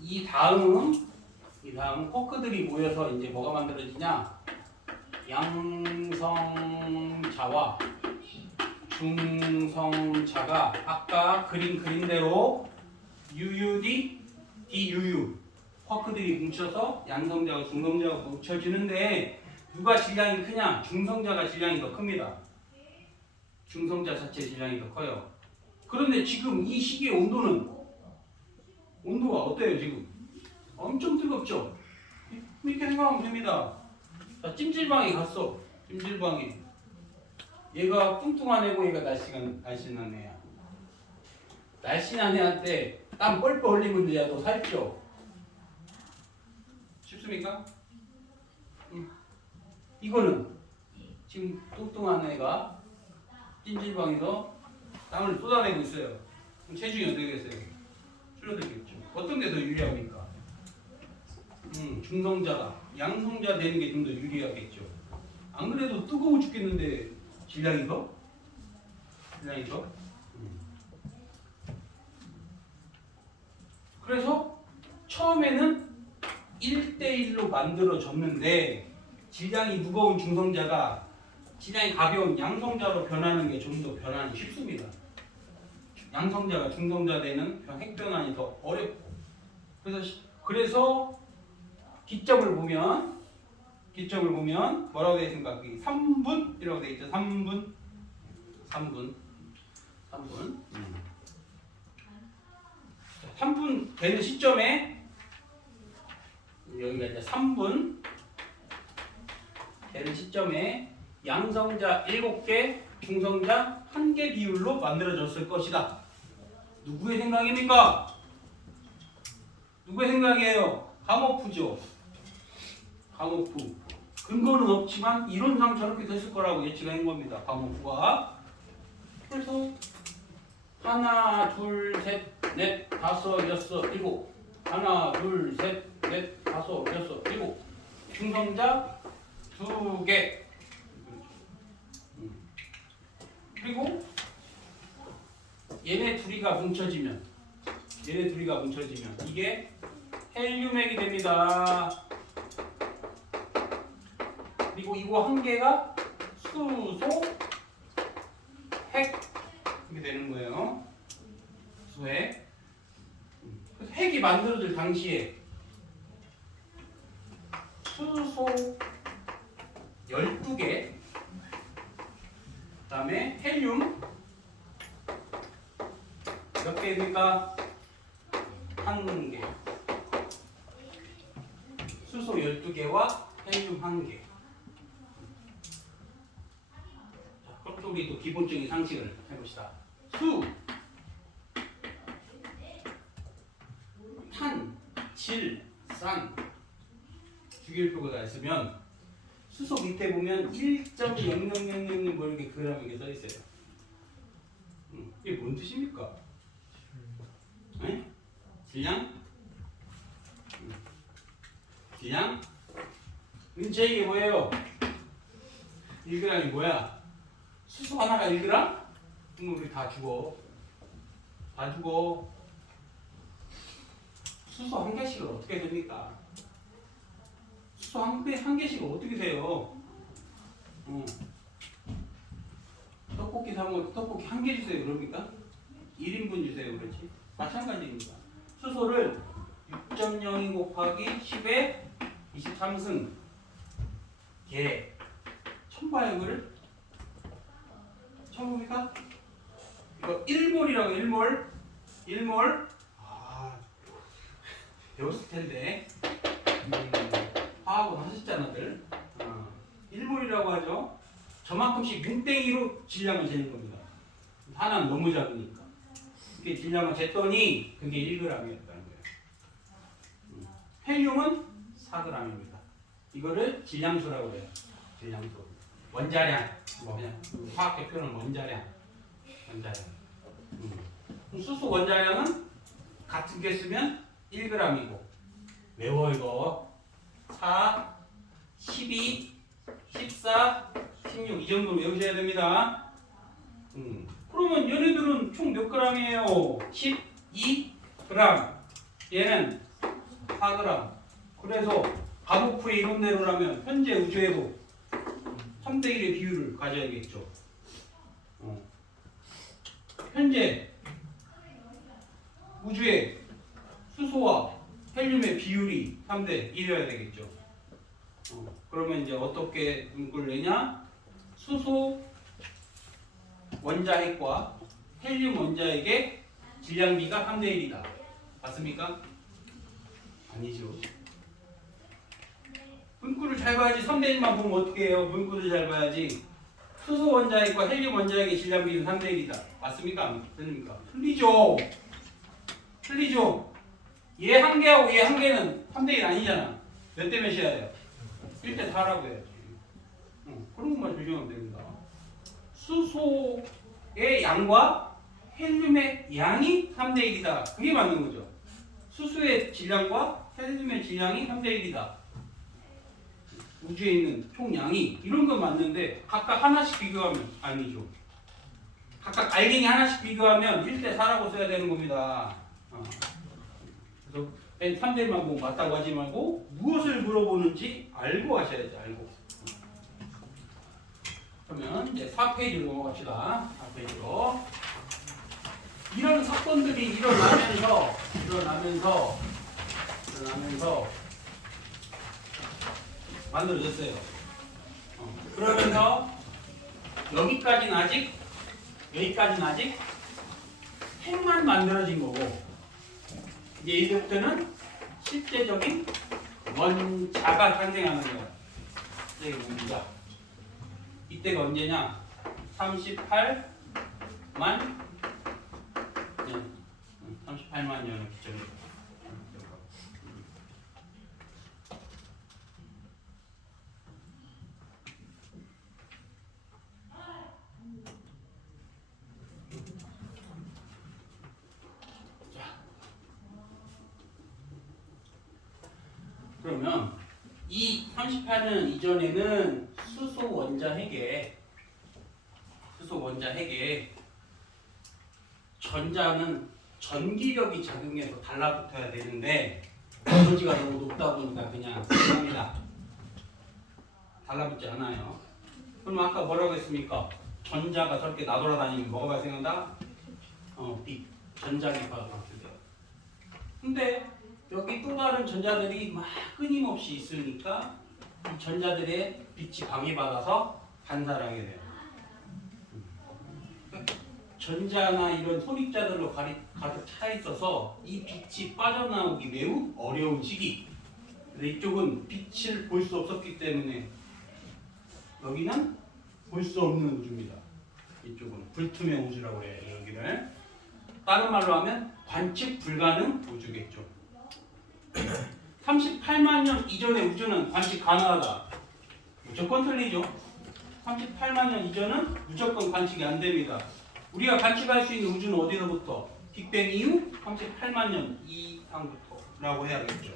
이 다음 쿼크들이 모여서 이제 뭐가 만들어지냐? 양성자와 중성자가 아까 그린 대로 UUD, DUU 쿼크들이 뭉쳐서 양성자와 중성자가 뭉쳐지는데 누가 질량이 크냐? 중성자가 질량이 더 큽니다. 중성자 자체 질량이 더 커요. 그런데 지금 이 시기의 온도가 어때요 지금? 엄청 뜨겁죠? 이렇게 생각하면 됩니다. 자, 찜질방에 갔어. 찜질방에. 얘가 뚱뚱한 애고 얘가 날씬한 애야. 날씬한 애한테 땀 뻘뻘 흘리면 얘야 너 살쪄. 쉽습니까? 이거는 지금 뚱뚱한 애가 찜질방에서 땀을 쏟아내고 있어요. 그럼 체중이 어떻게 되겠어요? 줄어들겠죠. 어떤 게 더 유리합니까? 중성자가 양성자 되는 게 좀 더 유리하겠죠. 안 그래도 뜨거워 죽겠는데 질량이 더? 그래서 처음에는 1대1로 만들어졌는데 질량이 무거운 중성자가 질량이 가벼운 양성자로 변하는 게 좀 더 변환이 쉽습니다. 양성자가 중성자 되는 핵변환이 더 어렵고 그래서 기점을 보면 뭐라고 되어 있습니까? 3분이라고 되어 있죠. 3분 되는 시점에 여기가 이제 3분 되는 시점에 양성자 7개, 중성자 1개 비율로 만들어졌을 것이다. 누구의 생각입니까? 누구의 생각이에요? 가모프죠. 가모프. 근거는 없지만 이론상 저렇게 됐을 거라고 예측한 겁니다. 가모프가. 그래서 하나, 둘, 셋, 넷, 다섯, 여섯, 일곱. 하나, 둘, 셋, 넷, 다섯, 여섯, 일곱. 중성자 2개. 그리고 얘네 둘이가 뭉쳐지면 이게 헬륨액이 됩니다. 그리고 이거 한 개가 수소 핵 이렇게 되는 거예요. 수소핵. 그래서 핵이 만들어질 당시에 수소 12개, 그다음에 헬륨 몇 개입니까? 1개. 수소 12개와 헬륨 1개. 자, 그럼 또 우리 또 기본적인 상식을 해봅시다. 수, 탄, 질, 산 주기율표가 있으면 수소 밑에 보면 1.0000 뭐 이렇게 그램 이렇게 써 있어요. 이게 뭔 뜻입니까? 네? 질량? 질량? 근데 이게 뭐예요? 1g이 뭐야? 수소 하나가 1g? 그럼 우리 다 죽어. 다 죽어. 수소 한 개씩은 어떻게 됩니까? 수소 한 개씩은 어떻게 돼요? 떡볶이 사면 떡볶이 한 개 주세요 그럽니까? 1인분 주세요 그렇지? 마찬가지입니다. 수소를 6.02 곱하기 10의 23승 개 처음 봐요 이거를? 처음 봅니까? 이거 1몰이라고 1몰 배웠을 텐데 화학은 하셨잖아들. 1몰이라고 하죠. 저만큼씩 뭉땡이로 질량을 재는 겁니다. 하나는 너무 작으니까. 이렇게 질량을 쟀더니 그게 1g이었다는 거예요. 헬륨은 4g입니다. 이거를 질량수라고 해요. 질량수. 원자량. 뭐 그냥 화학적 표현은 원자량. 수소 원자량은 같은 게 쓰면 1g이고 외워 이거 4, 12, 14, 16 이 정도 외우셔야 됩니다. 그러면 얘네들은 총 몇 g이에요? 12g. 얘는 4g. 그래서 가복부의 이론대로라면 현재 우주에도 3대 1의 비율을 가져야겠죠. 현재 우주에 수소와 헬륨의 비율이 3대 1이어야 되겠죠. 그러면 이제 어떻게 문구를 내냐? 수소 원자핵과 헬륨 원자핵의 질량비가 3대 1이다. 맞습니까? 아니죠. 문구를 잘 봐야지. 3대 1만 보면 어떻게 해요? 문구를 잘 봐야지. 수소 원자핵과 헬륨 원자핵의 질량비는 3대 1이다. 맞습니까? 안 틀립니까? 틀리죠. 얘 한 개하고 얘 한 개는 3대 1 아니잖아. 몇 대 몇이야 돼요? 1대 4라고 해야지. 그런 것만 조심하면 됩니다. 수소의 양과 헬륨의 양이 3대 1이다. 그게 맞는 거죠. 수소의 질량과 헬륨의 질량이 3대 1이다. 우주에 있는 총량이 이런 건 맞는데 각각 하나씩 비교하면 아니죠. 각각 알갱이 하나씩 비교하면 1대 4라고 써야 되는 겁니다. 그래서 3대 1만 보고 맞다고 하지 말고 무엇을 물어보는지 알고 하셔야지. 알고. 그러면 이제 4페이지로 넘어갑시다. 4페이지로. 이런 사건들이 일어나면서 만들어졌어요. 그러면서 여기까지는 아직 핵만 만들어진 거고 이제 이제부터는 실제적인 원자가 탄생하는 거야. 이게 뭡니까? 이때가 언제냐? 38만 년. 38만 년의 기점이에요. 그러면 이 38년 이전에는 수소 원자 핵에 전자는 전기력이 작용해서 달라붙어야 되는데 에너지가 너무 높다 보니까 그냥 합니다. 달라붙지 않아요. 그럼 아까 뭐라고 했습니까? 전자가 저렇게 나돌아다니면 뭐가 발생한다? 빛, 전자기파가 발생돼요. 근데 여기 또 다른 전자들이 막 끊임없이 있으니까 이 전자들의 빛이 방해받아서 반사하게 돼요. 전자나 이런 손입자들로 가득 차 있어서 이 빛이 빠져나오기 매우 어려운 시기. 근데 이쪽은 빛을 볼 수 없었기 때문에 여기는 볼 수 없는 우주입니다. 이쪽은 불투명 우주라고 해요. 여기를 다른 말로 하면 관측 불가능 우주겠죠. 38만 년 이전의 우주는 관측 가능하다. 무조건 틀리죠. 38만 년 이전은 무조건 관측이 안 됩니다. 우리가 관측할 수 있는 우주는 어디서부터? 빅뱅 이후 38만 년 이상부터라고 해야겠죠.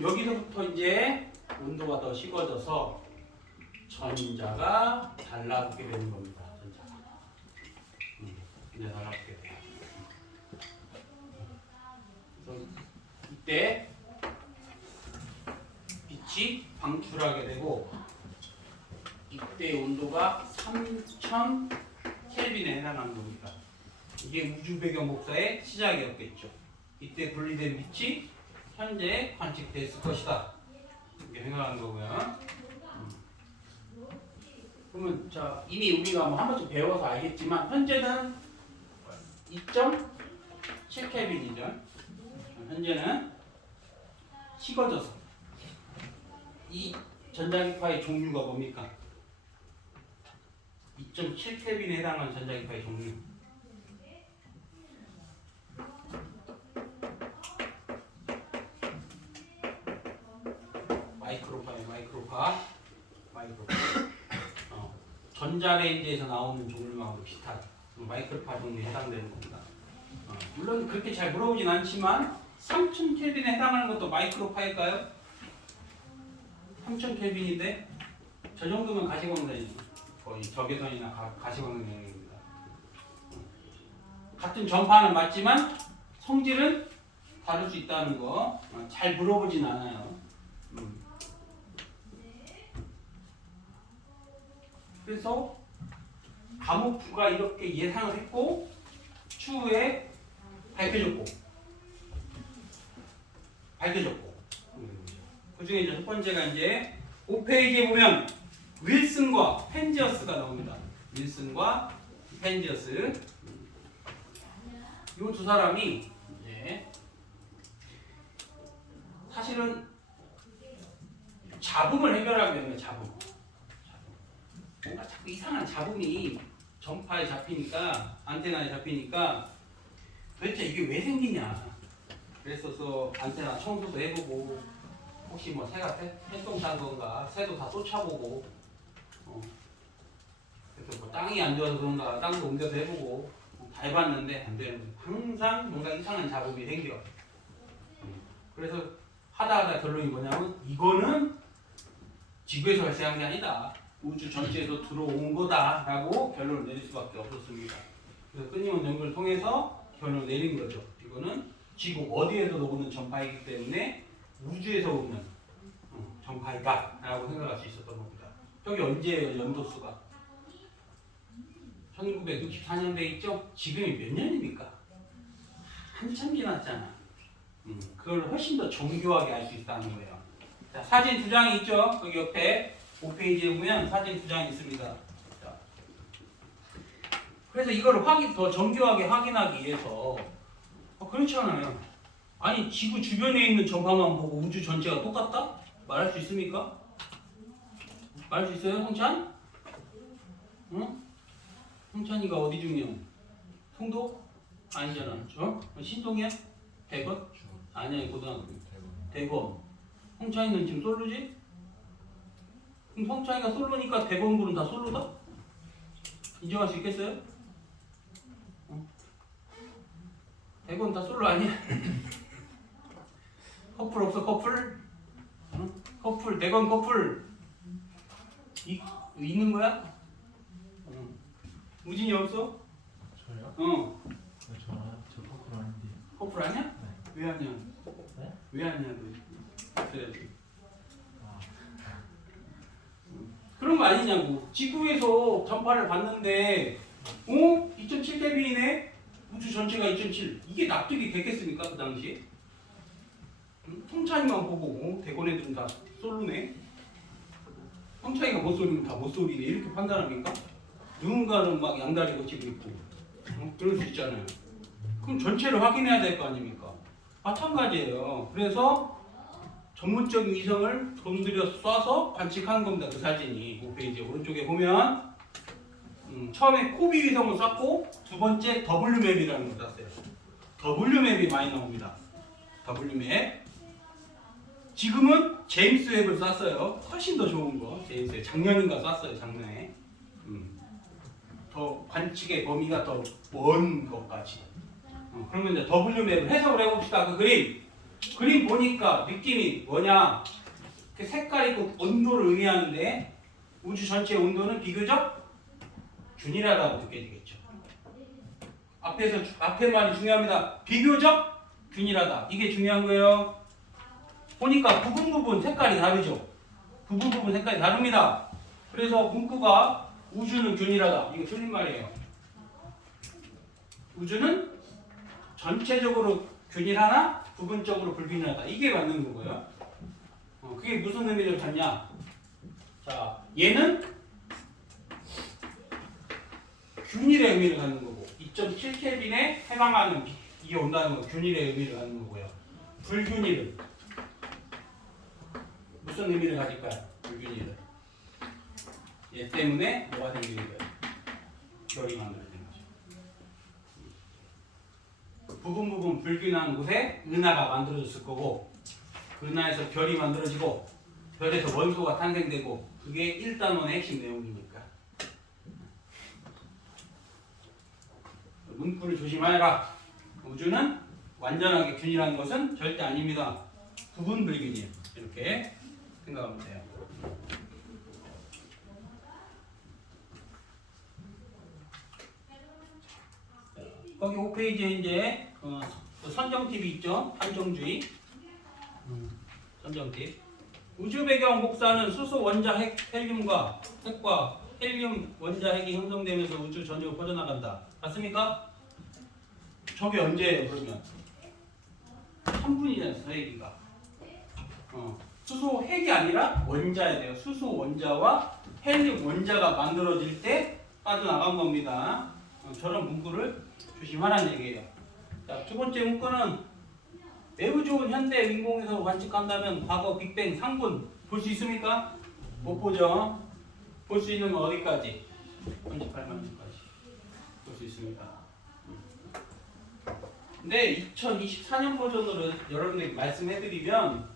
여기서부터 이제 온도가 더 식어져서 전자가 달라붙게 되는 겁니다. 전자가. 이제 달라붙게 돼요. 그래서 이때 빛이 방출하게 되고 이때 온도가 3000 켈빈에 해당하는 겁니다. 이게 우주 배경 복사의 시작이었겠죠. 이때 분리된 빛이 현재 관측됐을 것이다. 이렇게 생각하는 거고요. 그러면 자 이미 우리가 뭐 한 번쯤 배워서 알겠지만 현재는 2.7 켈빈이죠. 현재는 식어져서 이 전자기파의 종류가 뭡니까? 2.7 켈빈에 해당하는 전자기파의 종류. 마이크로파예요. 마이크로파. 전자레인지에서 나오는 종류하고 비슷한 마이크로파 종류에 해당되는 겁니다. 물론 그렇게 잘 물어보진 않지만 3000 켈빈에 해당하는 것도 마이크로파일까요? 3000 켈빈인데 저 정도면 가시광선이죠. 거의 적외선이나 가시광선입니다. 같은 전파는 맞지만 성질은 다를 수 있다는 거 잘 물어보진 않아요. 그래서 가모프가 이렇게 예상을 했고 추후에 밝혀졌고 그 중에 첫 번째가 이제 5페이지에 보면 윌슨과 펜지어스가 나옵니다. 윌슨과 펜지어스 이 두 사람이 이제 사실은 잡음을 해결하기 위해 뭔가 자꾸 이상한 잡음이 전파에 잡히니까 안테나에 잡히니까 도대체 이게 왜 생기냐 그랬어서 안테나 청소도 해보고 혹시 뭐 새가 새똥 싼 건가 새도 다 쫓아보고 그래서 뭐 땅이 안 좋아서 그런가 땅도 옮겨서 해보고 다 해봤는데 안 되는 거예요. 항상 뭔가 이상한 잡음이 생겨. 그래서 하다 결론이 뭐냐면 이거는 지구에서 발생한 게 아니다. 우주 전체에서 들어온 거다라고 결론을 내릴 수밖에 없었습니다. 그래서 끊임없는 연구를 통해서 결론을 내린 거죠. 이거는 지구 어디에서도 오는 전파이기 때문에 우주에서 오는 전파이다라고 생각할 수 있었던 겁니다. 저기 언제예요? 연도수가 1964년대 있죠? 지금이 몇 년입니까? 한참 지났잖아. 그걸 훨씬 더 정교하게 알 수 있다는 거예요. 자, 사진 두 장이 있죠? 여기 옆에 5페이지에 보면 사진 두 장이 있습니다. 자, 그래서 이걸 더 정교하게 확인하기 위해서 그렇잖아요. 아니 지구 주변에 있는 전파만 보고 우주 전체가 똑같다? 말할 수 있습니까? 말할 수 있어요, 홍찬? 응? 홍찬이가 어디 중이야? 송도? 아니잖아. 신동이야? 대건? 아니야, 고등학교. 대건. 홍찬이는 지금 솔로지? 그럼 홍찬이가 솔로니까 대건군은 다 솔로다? 인정할 수 있겠어요? 대건 다 솔로 아니야? 커플 없어, 커플? 커플, 대건 커플. 있는 거야? 우진이 없어? 저요? 어. 저 커플 아닌데. 커플 아니야? 네. 왜 아니야? 네? 왜 아니야 너? 그래야지. 아, 그런 거 아니냐고. 지구에서 전파를 봤는데, 2.7 대비이네? 우주 전체가 2.7. 이게 납득이 됐겠습니까 그 당시에? 성찬이만 보고 대권 애들은 다 솔로네. 성찬이가 못 쏘리면 다 못 쏘리네 이렇게 판단합니까? 누군가는 막 양다리 거치고 있고 그럴 수 있잖아요. 그럼 전체를 확인해야 될 거 아닙니까? 마찬가지예요. 그래서 전문적인 위성을 돈 들여 쏴서 관측한 겁니다. 그 사진이 5페이지 오른쪽에 보면 처음에 코비 위성을 쐈고 두 번째 W맵이라는 걸 쐈어요. W맵이 많이 나옵니다. W맵. 지금은 제임스 웹을 쐈어요. 훨씬 더 좋은 거. 제임스 웹. 작년인가 쐈어요. 작년에. 더 관측의 범위가 더 먼 것까지. 그러면 이제 W맵을 해석을 해봅시다. 그 그림 보니까 느낌이 뭐냐? 그 색깔이 그 온도를 의미하는데 우주 전체의 온도는 비교적 균일하다고 느껴지겠죠. 앞에 말이 중요합니다. 비교적 균일하다. 이게 중요한 거예요. 보니까 부분 색깔이 다르죠. 부분 색깔이 다릅니다. 그래서 문구가 우주는 균일하다. 이거 틀린 말이에요. 우주는 전체적으로 균일하나 부분적으로 불균일하다. 이게 맞는 거고요. 그게 무슨 의미를 갖냐? 자, 얘는 균일의 의미를 갖는 거고 2.7켈빈에 해당하는 이게 온다는 거 균일의 의미를 갖는 거고요. 불균일은 무슨 의미를 가질까요? 불균일은 얘 때문에 뭐가 생기는 거예요? 결이 만들어지는 거죠. 부분 불균한 곳에 은하가 만들어졌을 거고 그 은하에서 별이 만들어지고 별에서 원소가 탄생되고 그게 1단원의 핵심 내용이니까 문구를 조심하여라. 우주는 완전하게 균일한 것은 절대 아닙니다. 부분 불균일 이렇게 생각하면 돼요. 거기 5페이지에 이제 선정팁이 있죠. 한정주의. 선정팁. 우주 배경 복사는 수소 원자 헬륨과 핵과 헬륨 원자 핵이 형성되면서 우주 전역으로 퍼져나간다. 맞습니까? 저게 언제예요 그러면? 3분이잖아요. 핵이가. 수소 핵이 아니라 원자야 돼요. 수소 원자와 헬륨 원자가 만들어질 때 빠져나간 겁니다. 저런 문구를 조심하라는 얘기예요. 자, 두 번째 문구는 매우 좋은 현대 인공위성을 관측한다면 과거 빅뱅 상분 볼 수 있습니까? 못 보죠. 볼 수 있는 건 어디까지? 38만 년까지 볼 수 있습니다. 근데 2024년 버전으로 여러분들께 말씀해드리면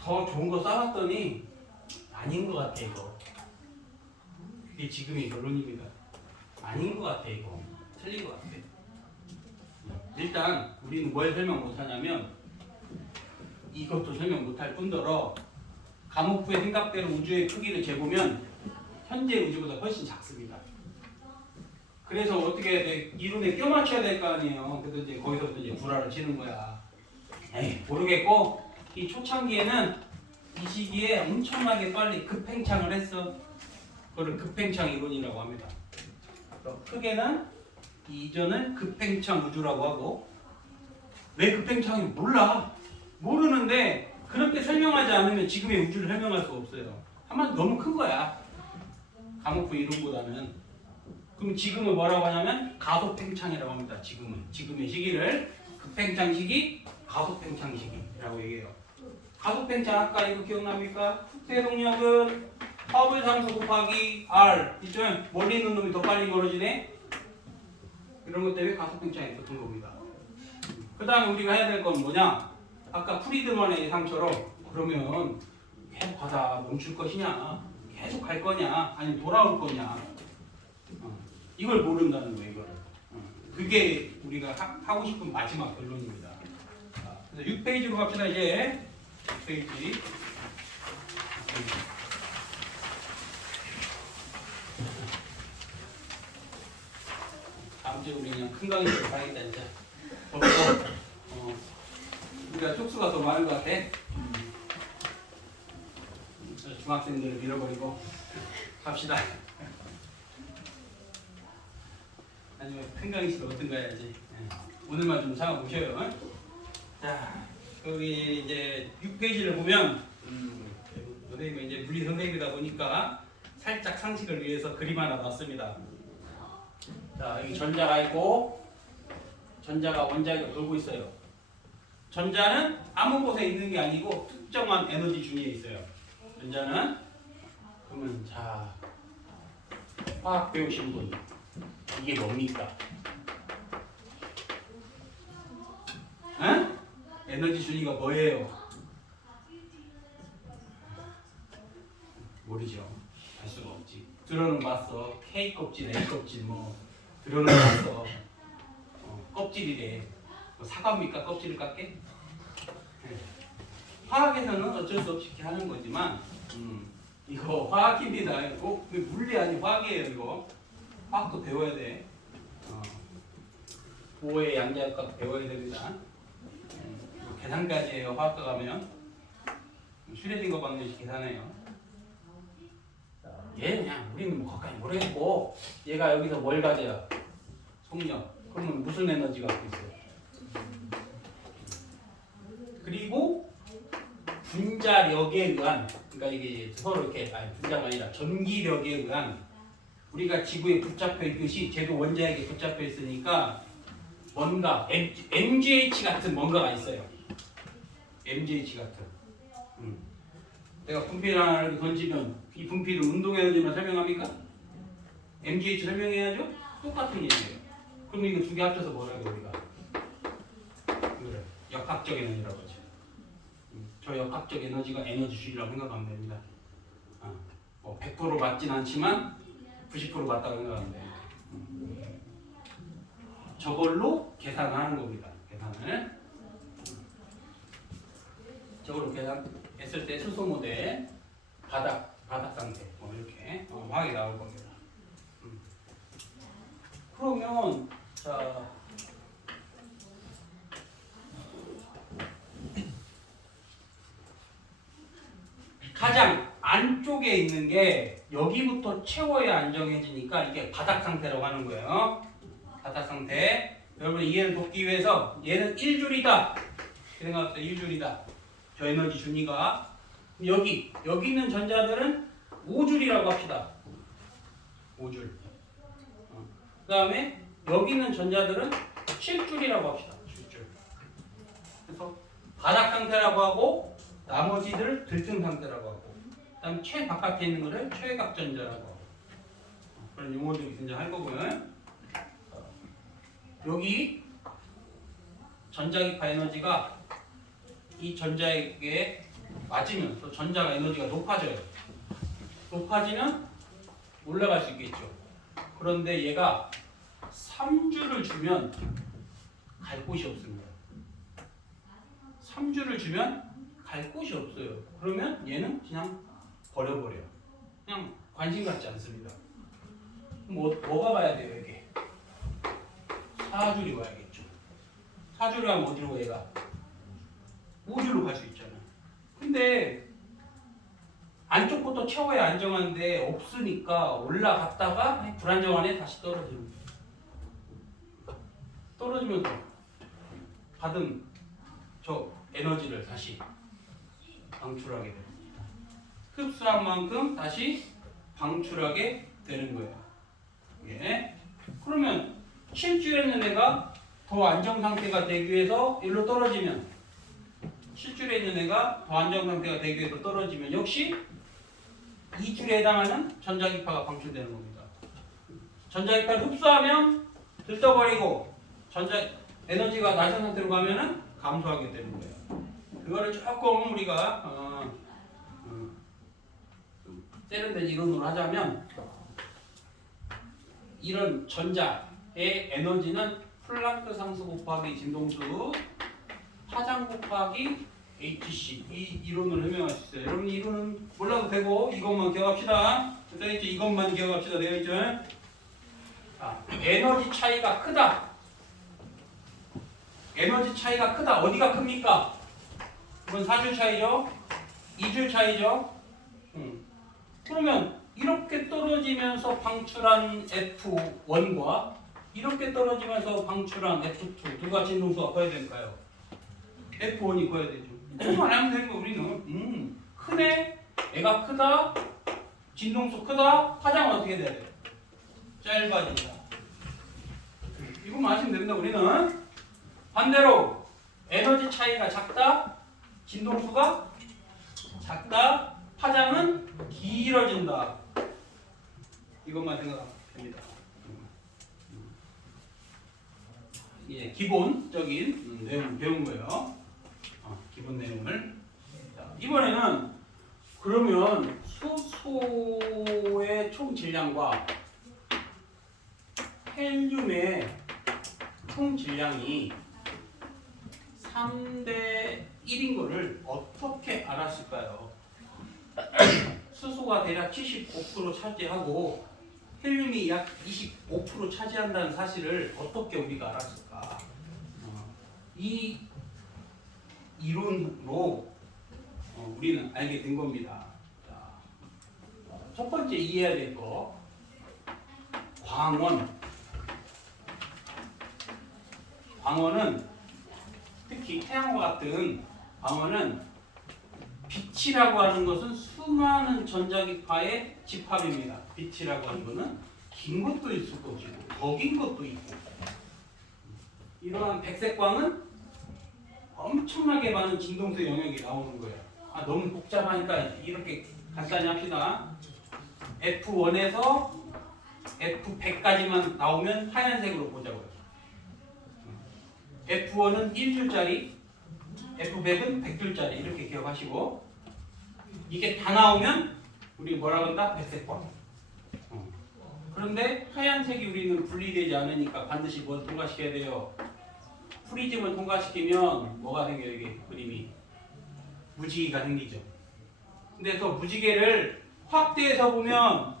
더 좋은 거 쌓았더니 아닌 것 같아 이거. 그게 지금의 결론입니다. 아닌 것 같아 이거. 틀린 것 같아. 일단 우리는 뭘 설명 못하냐면 이것도 설명 못할 뿐더러 가모프의 생각대로 우주의 크기를 재보면 현재 우주보다 훨씬 작습니다. 그래서 어떻게 해야 돼? 이론에 껴맞춰야 될 거 아니에요. 그래서 이제 거기서부터 이제 불화를 치는 거야. 에이 모르겠고 이 초창기에는 이 시기에 엄청나게 빨리 급팽창을 했어. 그걸 급팽창 이론이라고 합니다. 크게는 이전은 급팽창 우주라고 하고 왜 급팽창인지 몰라. 모르는데 그렇게 설명하지 않으면 지금의 우주를 설명할 수가 없어요. 한마디 너무 큰 거야. 가모프 이론보다는. 그럼 지금은 뭐라고 하냐면 가속팽창이라고 합니다. 지금의 시기를 급팽창 시기, 가속팽창 시기라고 얘기해요. 가속팽창 아까 이거 기억납니까? 특대동력은 허블 상수 곱하기 R 이쯤 멀리 있는 놈이 더 빨리 멀어지네. 이런 것 때문에 가속팽창이 붙은 겁니다. 그 다음에 우리가 해야 될 건 뭐냐? 아까 프리드먼의 예상처럼 그러면 계속 가다 멈출 것이냐? 계속 갈 거냐? 아니면 돌아올 거냐? 이걸 모른다는 거예요. 이거를. 그게 우리가 하고 싶은 마지막 결론입니다. 그래서 6페이지로 갑시다. 이제 6페이지. 주에 우리 그냥 큰 강의를 가야겠다 이제. 우리가 쪽수가 더 많은 것 같아. 중학생들을 밀어버리고 갑시다. 아니면 큰 강의실 어떤 가야지. 오늘만 좀 참아 보셔요. 자, 여기 이제 6페이지를 보면 선생님은 이제 물리 선생님이다 보니까 살짝 상식을 위해서 그림 하나 놨습니다. 자, 여기 전자가 있고 전자가 원자핵을 돌고 있어요. 전자는 아무 곳에 있는 게 아니고 특정한 에너지 중에 있어요. 전자는 그러면 자 화학 배우신 분 이게 뭡니까? 응? 에너지 준위가 뭐예요? 모르죠. 알 수가 없지. 들어는 봤어. K 껍질, L 껍질 뭐 들어는 봤어. 껍질이래. 뭐 사과입니까? 껍질을 깎게? 화학에서는 어쩔 수 없이 이렇게 하는 거지만 이거 화학입니다. 물리 아니 화학이에요. 이거 화학도 배워야 돼. 보호의 양자역학 배워야 됩니다. 계산까지 해요. 화학과 가면 슈레딩거 방정식 계산해요. 얘 그냥 우리는 뭐 가까이 모르겠고 얘가 여기서 뭘 가져요? 속력. 그러면 무슨 에너지 갖고 있어요? 그리고 분자력에 의한, 그러니까 이게 서로 이렇게 분자가 아니라 전기력에 의한 우리가 지구에 붙잡혀 있듯이 쟤도 원자핵에 붙잡혀 있으니까 뭔가 MGH 같은 뭔가가 있어요. MGH 같은. 내가 분필 하나를 던지면 이 분필을 운동 에너지만 설명합니까? MGH 설명해야죠? 똑같은 얘기예요. 그럼 이거 두 개 합쳐서 뭐라고 우리가? 그래, 역학적 에너지라고 하죠. 저 역학적 에너지가 에너지줄이라고 생각하면 됩니다. 100% 맞진 않지만 90% 맞다고 생각하면 돼요. 저걸로 계산하는 겁니다. 계산을. 저걸로 계산했을 때 수소 모델 바닥 상태 이렇게 화학이 나올 겁니다. 그러면 자 가장 안쪽에 있는 게 여기부터 채워야 안정해지니까 이게 바닥 상태라고 하는 거예요. 바닥 상태. 여러분 이해를 돕기 위해서 얘는 1줄이다. 생각합시다. 1줄이다. 저 에너지 준위가 여기 있는 전자들은 5줄이라고 합시다. 5줄. 그 다음에 여기 있는 전자들은 7줄이라고 합시다. 7줄. 그래서 바닥 상태라고 하고 나머지들을 들뜬 상태라고 하고 그 다음 최바깥에 있는 거를 최각전자라고 하고 그런 용어들이 등장할 거고요. 여기 전자기파 에너지가 이 전자에게 맞으면 또 전자가 에너지가 높아져요. 높아지면 올라갈 수 있겠죠. 그런데 얘가 3주를 주면 갈 곳이 없습니다. 3주를 주면 갈 곳이 없어요. 그러면 얘는 그냥 버려버려요. 그냥 관심 갖지 않습니다. 뭐가 봐야 돼요, 이게? 4줄이 와야겠죠. 4줄이 가면 어디로 가, 얘가? 5줄로 갈 수 있잖아. 근데 안쪽부터 채워야 안정한데 없으니까 올라갔다가 불안정하네 다시 떨어지는 거예요. 떨어지면서 받은 저 에너지를 다시 방출하게 됩니다. 흡수한 만큼 다시 방출하게 되는 거예요. 예. 그러면 실줄에 있는 애가 더 안정 상태가 되기 위해서 일로 떨어지면 실줄에 있는 애가 더 안정 상태가 되기 위해서 떨어지면 역시 2줄에 해당하는 전자기파가 방출되는 겁니다. 전자기파를 흡수하면 들떠버리고 에너지가 낮은 상태로 가면은 감소하게 되는 거예요. 그거를 조금 우리가 세련된 이론으로 하자면 이런 전자의 에너지는 플랑크 상수 곱하기 진동수 파장 곱하기 HC 이 이론을 설명할 수 있어요. 여러분 이 이론은 몰라도 되고 이것만 기억합시다. 되어있죠? 이것만 기억합시다. 되어있죠? 에너지 차이가 크다. 에너지 차이가 크다. 어디가 큽니까? 이건 4줄 차이죠? 2줄 차이죠? 그러면 이렇게 떨어지면서 방출한 F1과 이렇게 떨어지면서 방출한 F2 누가 진동수가 커야 될까요? F1이 커야 되죠. 그만 하면 되는 거 우리는. 크네. 애가 크다. 진동수 크다. 파장은 어떻게 돼야 돼? 짧아진다. 이거만 하시면 됩니다. 우리는 반대로 에너지 차이가 작다. 진동수가 작다. 파장은 길어진다. 이것만 생각하면 됩니다. 이제 기본적인 내용 배운 거예요. 기본 내용을. 자, 이번에는 그러면 수소의 총 질량과 헬륨의 총 질량이 3대 1인 거를 어떻게 알았을까요? 수소가 대략 75% 차지하고 헬륨이 약 25% 차지한다는 사실을 어떻게 우리가 알았을까? 이 이론으로 우리는 알게 된 겁니다. 자, 첫 번째 이해해야 될 거, 광원. 광원은 특히 태양과 같은 광원은 빛이라고 하는 것은 수많은 전자기파의 집합입니다. 빛이라고 하는 것은 긴 것도 있을 것이고 더 긴 것도 있고, 이러한 백색광은 엄청나게 많은 진동수 영역이 나오는 거예요. 너무 복잡하니까 이렇게 간단히 합시다. F1에서 F100까지만 나오면 하얀색으로 보자고요. F1은 1줄짜리, F100은 100줄짜리 이렇게 기억하시고, 이게 다 나오면 우리 뭐라고 한다? 백색광. 그런데 하얀색이 우리는 분리되지 않으니까 반드시 뭘 통과시켜야 돼요? 프리즘을 통과시키면 뭐가 생겨요? 이게 그림이 무지개가 생기죠. 근데 그 무지개를 확대해서 보면은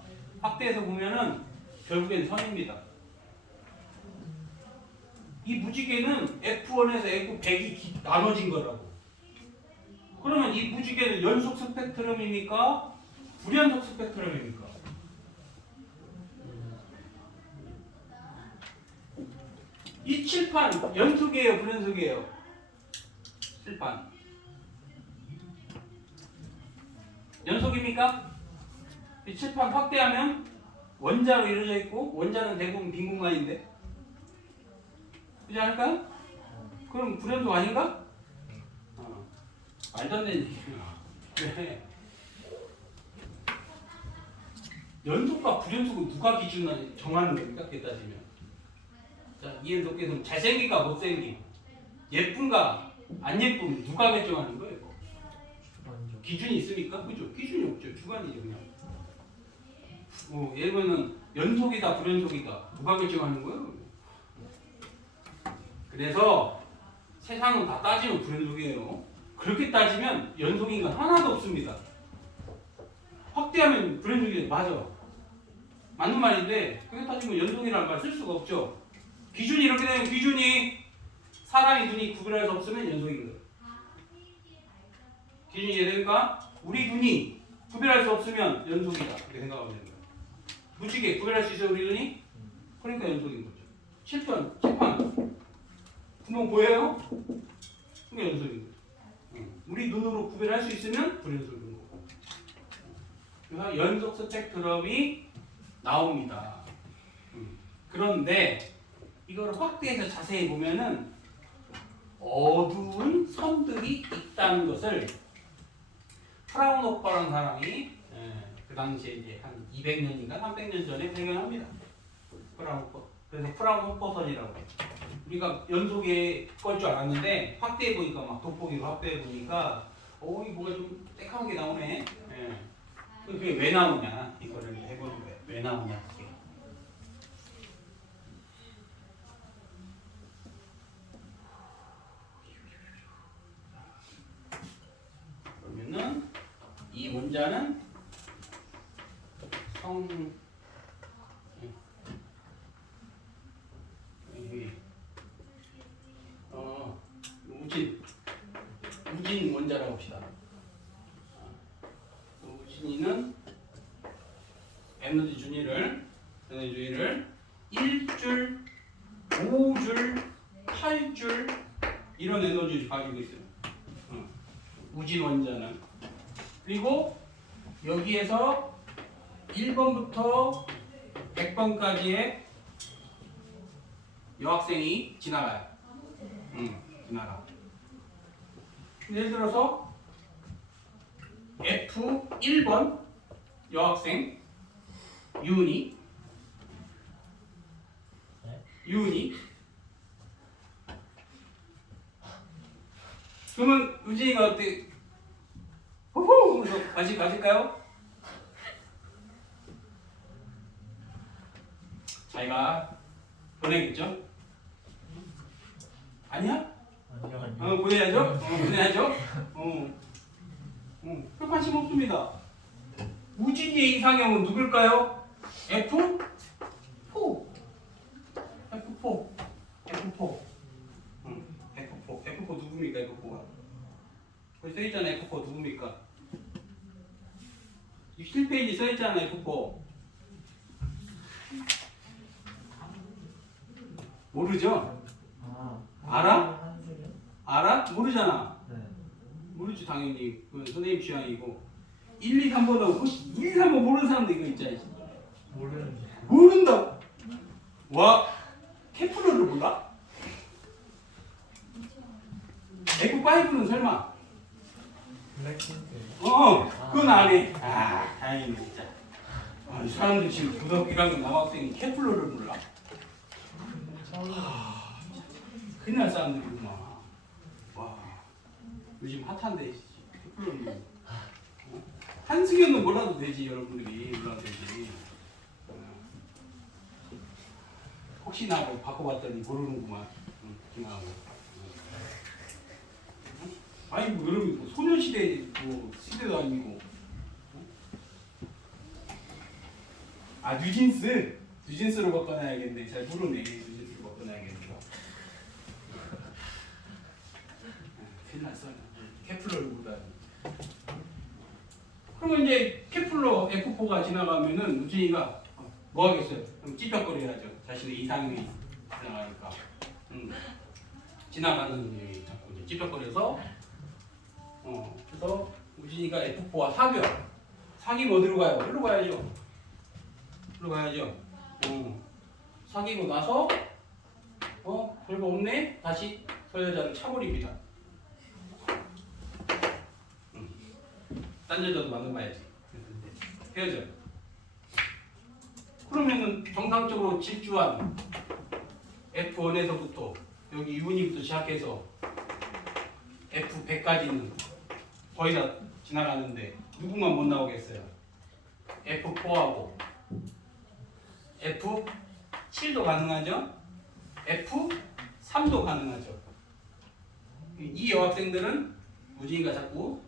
결국엔 선입니다. 이 무지개는 F1에서 F100이 나눠진 거라고. 그러면 이 무지개는 연속 스펙트럼입니까? 불연속 스펙트럼입니까? 이 칠판 연속이에요, 불연속이에요? 칠판 연속입니까? 이 칠판 확대하면 원자로 이루어져 있고 원자는 대부분 빈 공간인데, 그렇지 않을까요? 그럼 불연속 아닌가? 말도 안 되는 얘기야. 네. 연속과 불연속은 누가 기준을 정하는 겁니까? 그렇게 따지면. 자, 이해 높게 좀 잘생긴가 못생김, 예쁜가 안 예쁨 누가 결정하는 거예요? 주관적. 기준이 있습니까? 그죠? 기준이 없죠. 주관이죠 그냥. 예를 들면 연속이다 불연속이다 누가 결정하는 거예요? 그래서 세상은 다 따지면 불연속이에요. 그렇게 따지면 연속인 건 하나도 없습니다. 확대하면 불연속이에요. 맞아. 맞는 말인데 그렇게 따지면 연속이라는 말 쓸 수가 없죠. 기준이 이렇게 되면 기준이 사람이 눈이 구별할 수 없으면 연속인 거예요. 기준이 이해됩니까? 우리 눈이 구별할 수 없으면 연속이다. 이렇게 생각하면 되는 거예요. 무지개 구별할 수 있어요, 우리 눈이? 그러니까 연속인 거죠. 칠판 구멍 보여요? 그게 연속인 거죠. 우리 눈으로 구별할 수 있으면 불연속인 거고. 그래서 연속 스펙트럼이 나옵니다. 그런데 이걸 확대해서 자세히 보면은 어두운 선들이 있다는 것을 프라운호퍼라는 사람이 그 당시에 이제 한 200년인가 300년 전에 발견합니다. 프라운호퍼. 그래서 프라운호퍼 선이라고 해요. 우리가 연속에 걸 줄 알았는데 확대해 보니까 막 돋보기로 확대해 보니까 이거 뭐가 좀 새카만 게 나오네. 그게 왜 나오냐 이거를 해보는 거예요. 왜 나오냐 그게. 그러면은 이 문자는 우진 원자라고 합시다. 우진이는 에너지 주의를 1줄, 5줄, 8줄 이런 에너지를 가지고 있어요. 우진 원자는. 그리고 여기에서 1번부터 100번까지의 여학생이 지나가요. 지나가. 예를 들어서 F1번 여학생 유은이 그러면 우진이가 어때? 호호! 그래서 같이 가실까요? 자기가 보내겠죠? 아니야? 아니요. 보내야죠? 보내야죠? 별 관심 없습니다. 우진이의 이상형은 누굴까요? F4. F4 누굽니까? F4가 거기 써있잖아. F4 누굽니까? 7페이지 써있잖아. F4 모르죠? 알아? 알아? 모르잖아. 네. 모르지 당연히. 그 선생님 취향이고 1, 2, 3번하고 1, 2, 3번 모르는 사람도 이거 있잖아. 모르는데. 모른다. 와, 케플러를 몰라? F5는 설마? 블랙핑크. 그건 안 해. 다행이네 진짜. 이 사람들 지금 고등학교 1학년 남학생이 케플러를 몰라? 큰일 날 사람들이구만. 와, 요즘 핫한데 케플러를 몰라. 한승연은 몰라도 되지. 여러분들이 몰라도 되지. 혹시나 하고 바꿔봤더니 모르는구만. 지나가고. 아니 뭐 여러분 뭐 소녀시대 뭐 시대도 아니고. 뉴진스로 바꿔놔야겠네. 잘 모르네. 뉴진스로 바꿔놔야겠네. 큰일 났어. 케플러를 몰라요. 그러면 이제 케플러 F4가 지나가면은 우진이가 뭐 하겠어요? 그럼 찌쩍거려야죠. 자신의 이상형이 지나가니까. 지나가는 일이 자꾸 이제 찌쩍거려서 그래서 우진이가 F4와 사귀면 어디로 가요? 일로 가야죠. 일로 가야죠. 사귀고 나서 별거 없네? 다시 저 여자를 차버립니다. 딴 여자도 만나봐야지. 헤어져. 그러면은 정상적으로 질주한 F1에서부터 여기 유은이부터 시작해서 F100까지는 거의 다 지나가는데 누구만 못 나오겠어요? F4하고 F7도 가능하죠? F3도 가능하죠. 이 여학생들은 우진이가 자꾸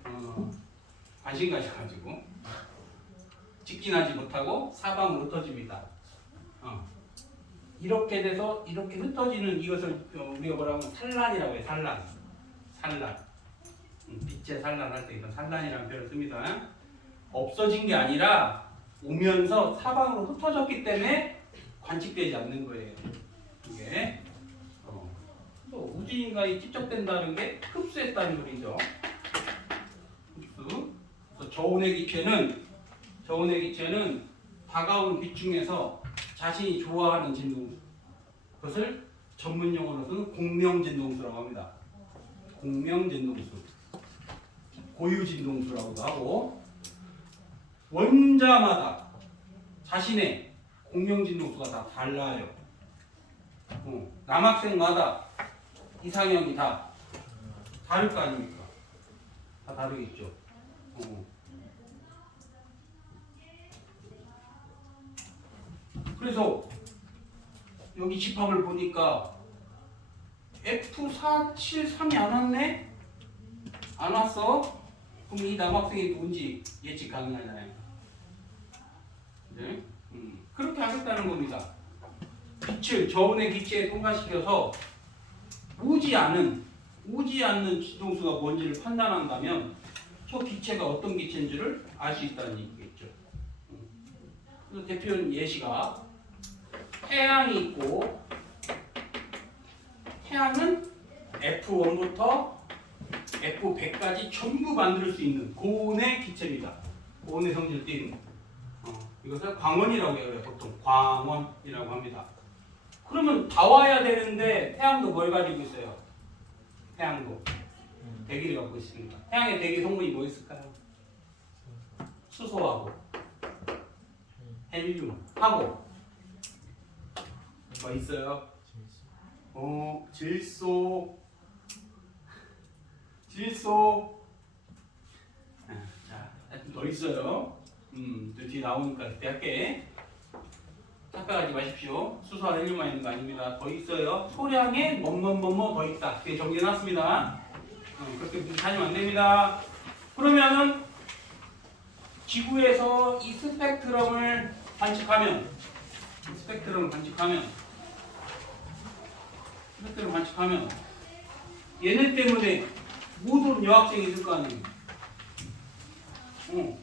관심 가져가지고 직진하지 못하고 사방으로 흩어집니다. 이렇게 돼서 이렇게 흩어지는 이것을 우리가 뭐라고 하면 산란이라고 해요. 산란. 빛의 산란할 때 이런 산란이라는 표현을 씁니다. 없어진 게 아니라 오면서 사방으로 흩어졌기 때문에 관측되지 않는 거예요. 이게 또 우진이가 집적된다는 게 흡수했다는 소리죠. 흡수. 그래서 저온의 기체는 다가온 빛 중에서 자신이 좋아하는 진동수, 그것을 전문 용어로서는 공명진동수라고 합니다. 공명진동수, 고유진동수라고도 하고, 원자마다 자신의 공명진동수가 다 달라요. 남학생마다 이상형이 다 다를 거 아닙니까? 다 다르겠죠. 그래서 여기 집합을 보니까 F473이 안 왔네? 안 왔어? 그럼 이 남학생이 뭔지 예측 가능하잖아요. 네? 그렇게 하겠다는 겁니다. 빛을 저온의 기체에 통과시켜서 오지 않은 오지 않는 진동수가 뭔지를 판단한다면 저 기체가 어떤 기체인지를 알 수 있다는 얘기겠죠. 그래서 대표 예시가 태양이 있고 태양은 F1부터 F100까지 전부 만들 수 있는 고온의 기체입니다. 고온의 성질을 띤 이것을 광원이라고 해요. 보통 광원이라고 합니다. 그러면 다 와야 되는데 태양도 뭘 가지고 있어요? 태양도 대기를 갖고 있습니다. 태양의 대기 성분이 뭐 있을까요? 수소하고 헬륨하고 뭐 있어요? 질소. 자, 하여튼 더 있어요. 또 뒤에 나오니까 그때 할게. 착각하지 마십시오. 수소와 헬륨만 있는 거 아닙니다. 더 있어요. 소량의 뭐뭐 더 있다. 이렇게 정리해놨습니다. 그렇게 하시면 안 됩니다. 그러면은 지구에서 이 스펙트럼을 관측하면 얘네 때문에 모든 여학생이 있을 거 아니에요.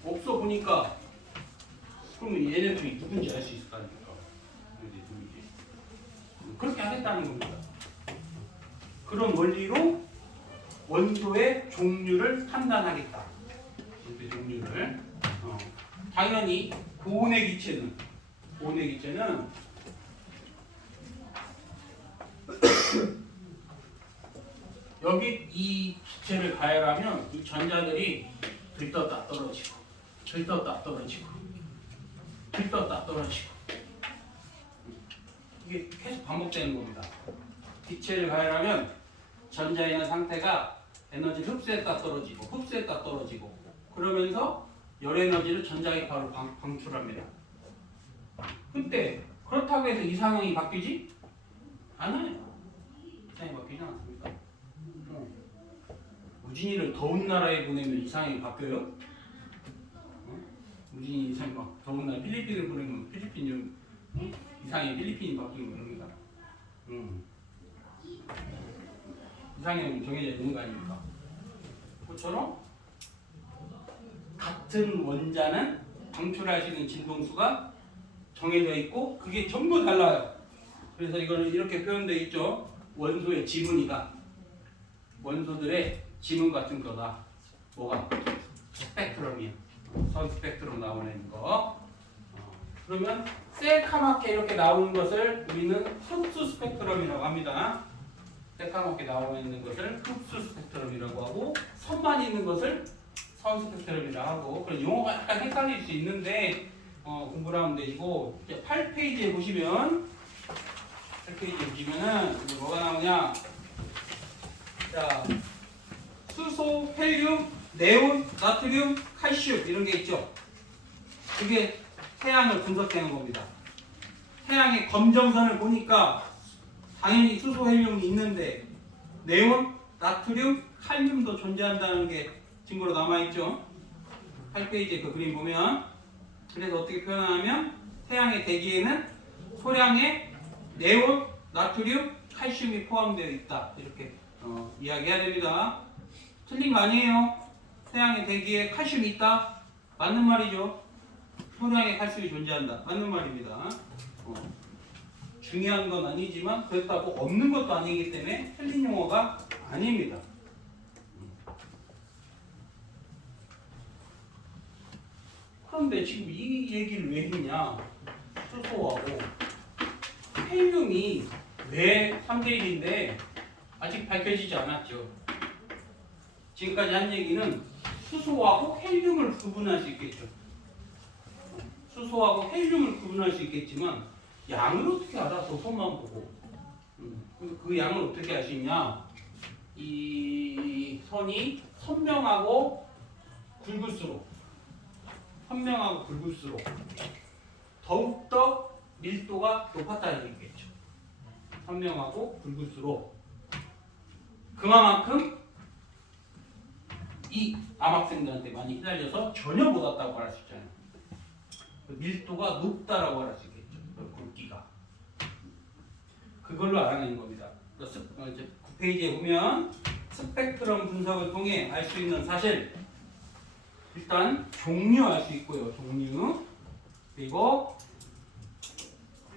없어 보니까 그러면 얘네들이 누군지 알 수 있을 거 아닙니까? 그렇게 하겠다는 겁니다. 그런 원리로 원소의 종류를 판단하겠다. 원소의 종류를 당연히 고온의 기체는 여기 이 기체를 가열하면 이 전자들이 들떴다 떨어지고 이게 계속 반복되는 겁니다. 기체를 가열하면 전자에 있는 상태가 에너지를 흡수했다 떨어지고 그러면서 열 에너지를 전자기 바로 방출합니다. 근데 그렇다고 해서 이상형이 바뀌지? 않아요. 이상형이 바뀌지 않습니다. 우진이를 더운 나라에 보내면 이상형이 바뀌어요? 우진이 이상이 막 더운 나라 필리핀을 보내면 필리핀 이상형이 필리핀이 바뀌는 겁니다. 이상형은 정해져 있는 거 아닙니까? 그처럼 같은 원자는 방출할 수 있는 진동수가 정해져 있고 그게 전부 달라요. 그래서 이거는 이렇게 표현되어 있죠. 원소의 지문이다. 원소들의 지문 같은 거다. 뭐가? 스펙트럼이야. 선 스펙트럼 나오는 거. 그러면 새카맣게 이렇게 나오는 것을 우리는 흡수 스펙트럼이라고 합니다. 새까맣게 나와 있는 것을 흡수 스펙트럼이라고 하고 선만 있는 것을 선 스펙트럼이라고 하고 그런 용어가 약간 헷갈릴 수 있는데 공부를 하면 되고 8페이지에 보시면은 이제 뭐가 나오냐? 자, 수소, 헬륨, 네온, 나트륨, 칼슘 이런 게 있죠. 그게 태양을 분석하는 겁니다. 태양의 검정선을 보니까 당연히 수소, 헬륨이 있는데 네온, 나트륨, 칼륨도 존재한다는 게 증거로 남아있죠. 8페이지에 그 그림 보면 그래서 어떻게 표현하냐면 태양의 대기에는 소량의 네온, 나트륨, 칼슘이 포함되어 있다. 이렇게 이야기해야 됩니다. 틀린 거 아니에요. 태양의 대기에 칼슘이 있다. 맞는 말이죠. 소량의 칼슘이 존재한다. 맞는 말입니다. 중요한 건 아니지만 그렇다고 없는 것도 아니기 때문에 틀린 용어가 아닙니다. 그런데 지금 이 얘기를 왜 했냐? 수소하고 헬륨이 왜 3대1인데 아직 밝혀지지 않았죠. 지금까지 한 얘기는 수소하고 헬륨을 구분할 수 있겠죠. 수소하고 헬륨을 구분할 수 있겠지만 양을 어떻게 알아? 손만 보고. 그 양을 어떻게 알 수 있냐? 이 선이 선명하고 굵을수록 더욱더 밀도가 높았다는 얘기겠죠. 선명하고 굵을수록 그만큼 이 남학생들한테 많이 휘날려서 전혀 못 왔다고 말할 수 있잖아요. 밀도가 높다라고 할 수 있겠죠. 굵기가. 그걸로 알아내는 겁니다. 9페이지에 보면 스펙트럼 분석을 통해 알 수 있는 사실, 일단 종류 알 수 있고요. 종류. 그리고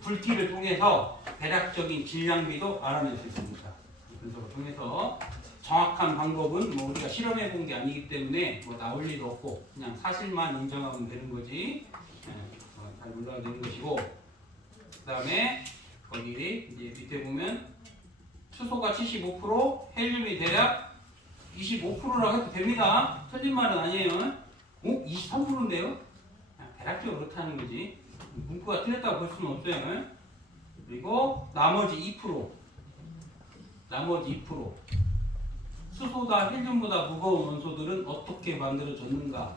굵기를 통해서 대략적인 질량비도 알아낼 수 있습니다. 이 분석을 통해서 정확한 방법은 뭐 우리가 실험해 본 게 아니기 때문에 뭐 나올 리도 없고 그냥 사실만 인정하면 되는 거지. 잘 몰라도 되는 것이고, 그 다음에 거기 이제 밑에 보면 수소가 75%, 헬륨이 대략 25%라고 해도 됩니다. 틀린 말은 아니에요. 23%인데요? 대략적으로 그렇다는 거지. 문구가 틀렸다고 볼 수는 없어요. 그리고 나머지 2%. 수소다 헬륨보다 무거운 원소들은 어떻게 만들어졌는가?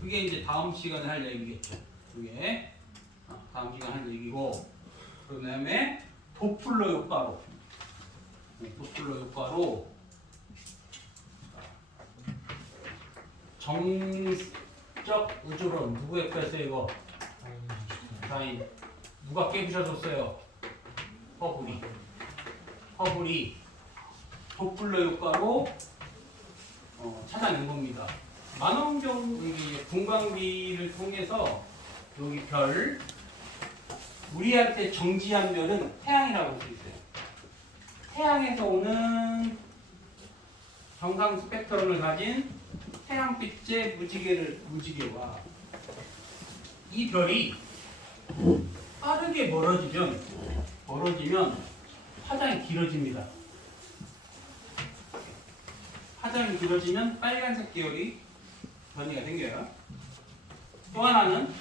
그게 이제 다음 시간에 할 얘기겠죠. 그게 다음 시간에 할 얘기고, 그 다음에 도플러 효과로. 도플러 효과로 정적 우주론 누구 옆에서 이거? 다인 누가 깨부셔줬어요? 허블이 도플러 효과로 찾아낸 겁니다. 만원경 분광비를 통해서 여기 별, 우리한테 정지한 별은 태양이라고 할 수 있어요. 태양에서 오는 정상 스펙트럼을 가진 태양빛의 무지개와 이 별이 빠르게 멀어지면 파장이 길어집니다. 파장이 길어지면 빨간색 계열이 변이가 생겨요. 또 하나는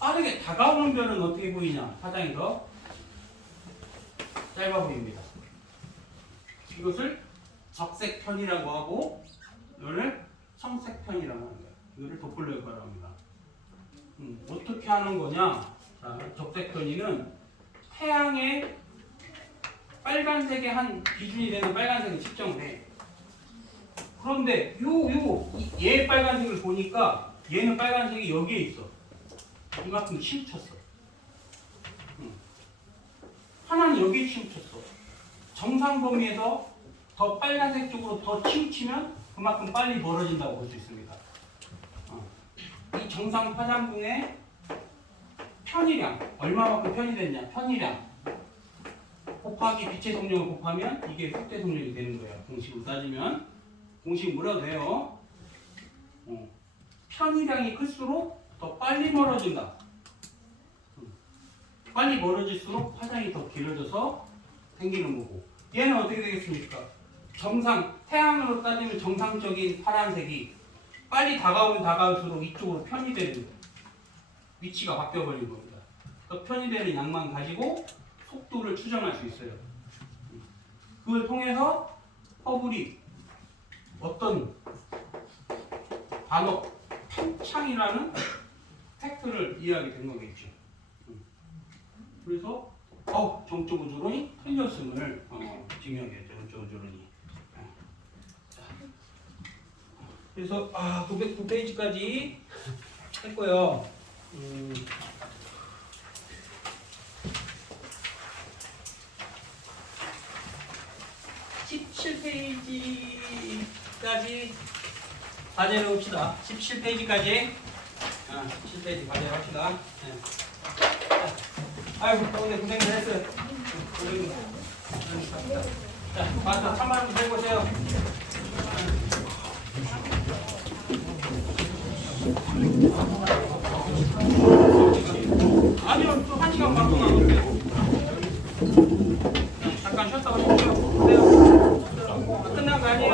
빠르게 다가오는 별은 어떻게 보이냐? 파장이 더 짧아 보입니다. 이것을 적색편이라고 하고, 이거를 청색편이라고 하는 거예요. 이거를 도플러 효과라고 합니다. 어떻게 하는 거냐? 자, 적색편이는 태양의 빨간색의 한 기준이 되는 빨간색을 측정을 해. 그런데 얘 빨간색을 보니까 얘는 빨간색이 여기에 있어. 이만큼 치우쳤어. 하나는 여기에 치우쳤어. 정상 범위에서 더 빨간색 쪽으로 더 치우치면 그만큼 빨리 멀어진다고 볼 수 있습니다. 이 정상 파장궁의 편의량, 얼마만큼 편의됐냐? 편의량 곱하기 빛의 속력을 곱하면 이게 속대 속력이 되는 거예요. 공식으로 따지면. 공식 뭐라도 돼요. 편의량이 클수록 더 빨리 멀어진다. 빨리 멀어질수록 파장이 더 길어져서 생기는 거고, 얘는 어떻게 되겠습니까? 태양으로 따지면 정상적인 파란색이 빨리 다가오면 다가올수록 이쪽으로 편의되는 거예요. 위치가 바뀌어버린 겁니다. 그 편의되는 양만 가지고 속도를 추정할 수 있어요. 그걸 통해서 허블이 어떤 단어, 팽창이라는 팩트를 이해하게 된 거겠죠. 그래서 정적 우주론이 틀렸음을 증명했죠. 정적 우주론이. 그래서 9페이지까지 했고요. 17페이지까지 과제를 해봅시다. 17페이지까지 17페이지 과제를 합시다. 네. 아이고, 오늘 고생을 했어요. 자, 와서 찬바람 좀 해보세요. 아니요, 또 1시간 반 동안 오세요. 잠깐 쉬었다가 오세요. 끝난 거 아니에요?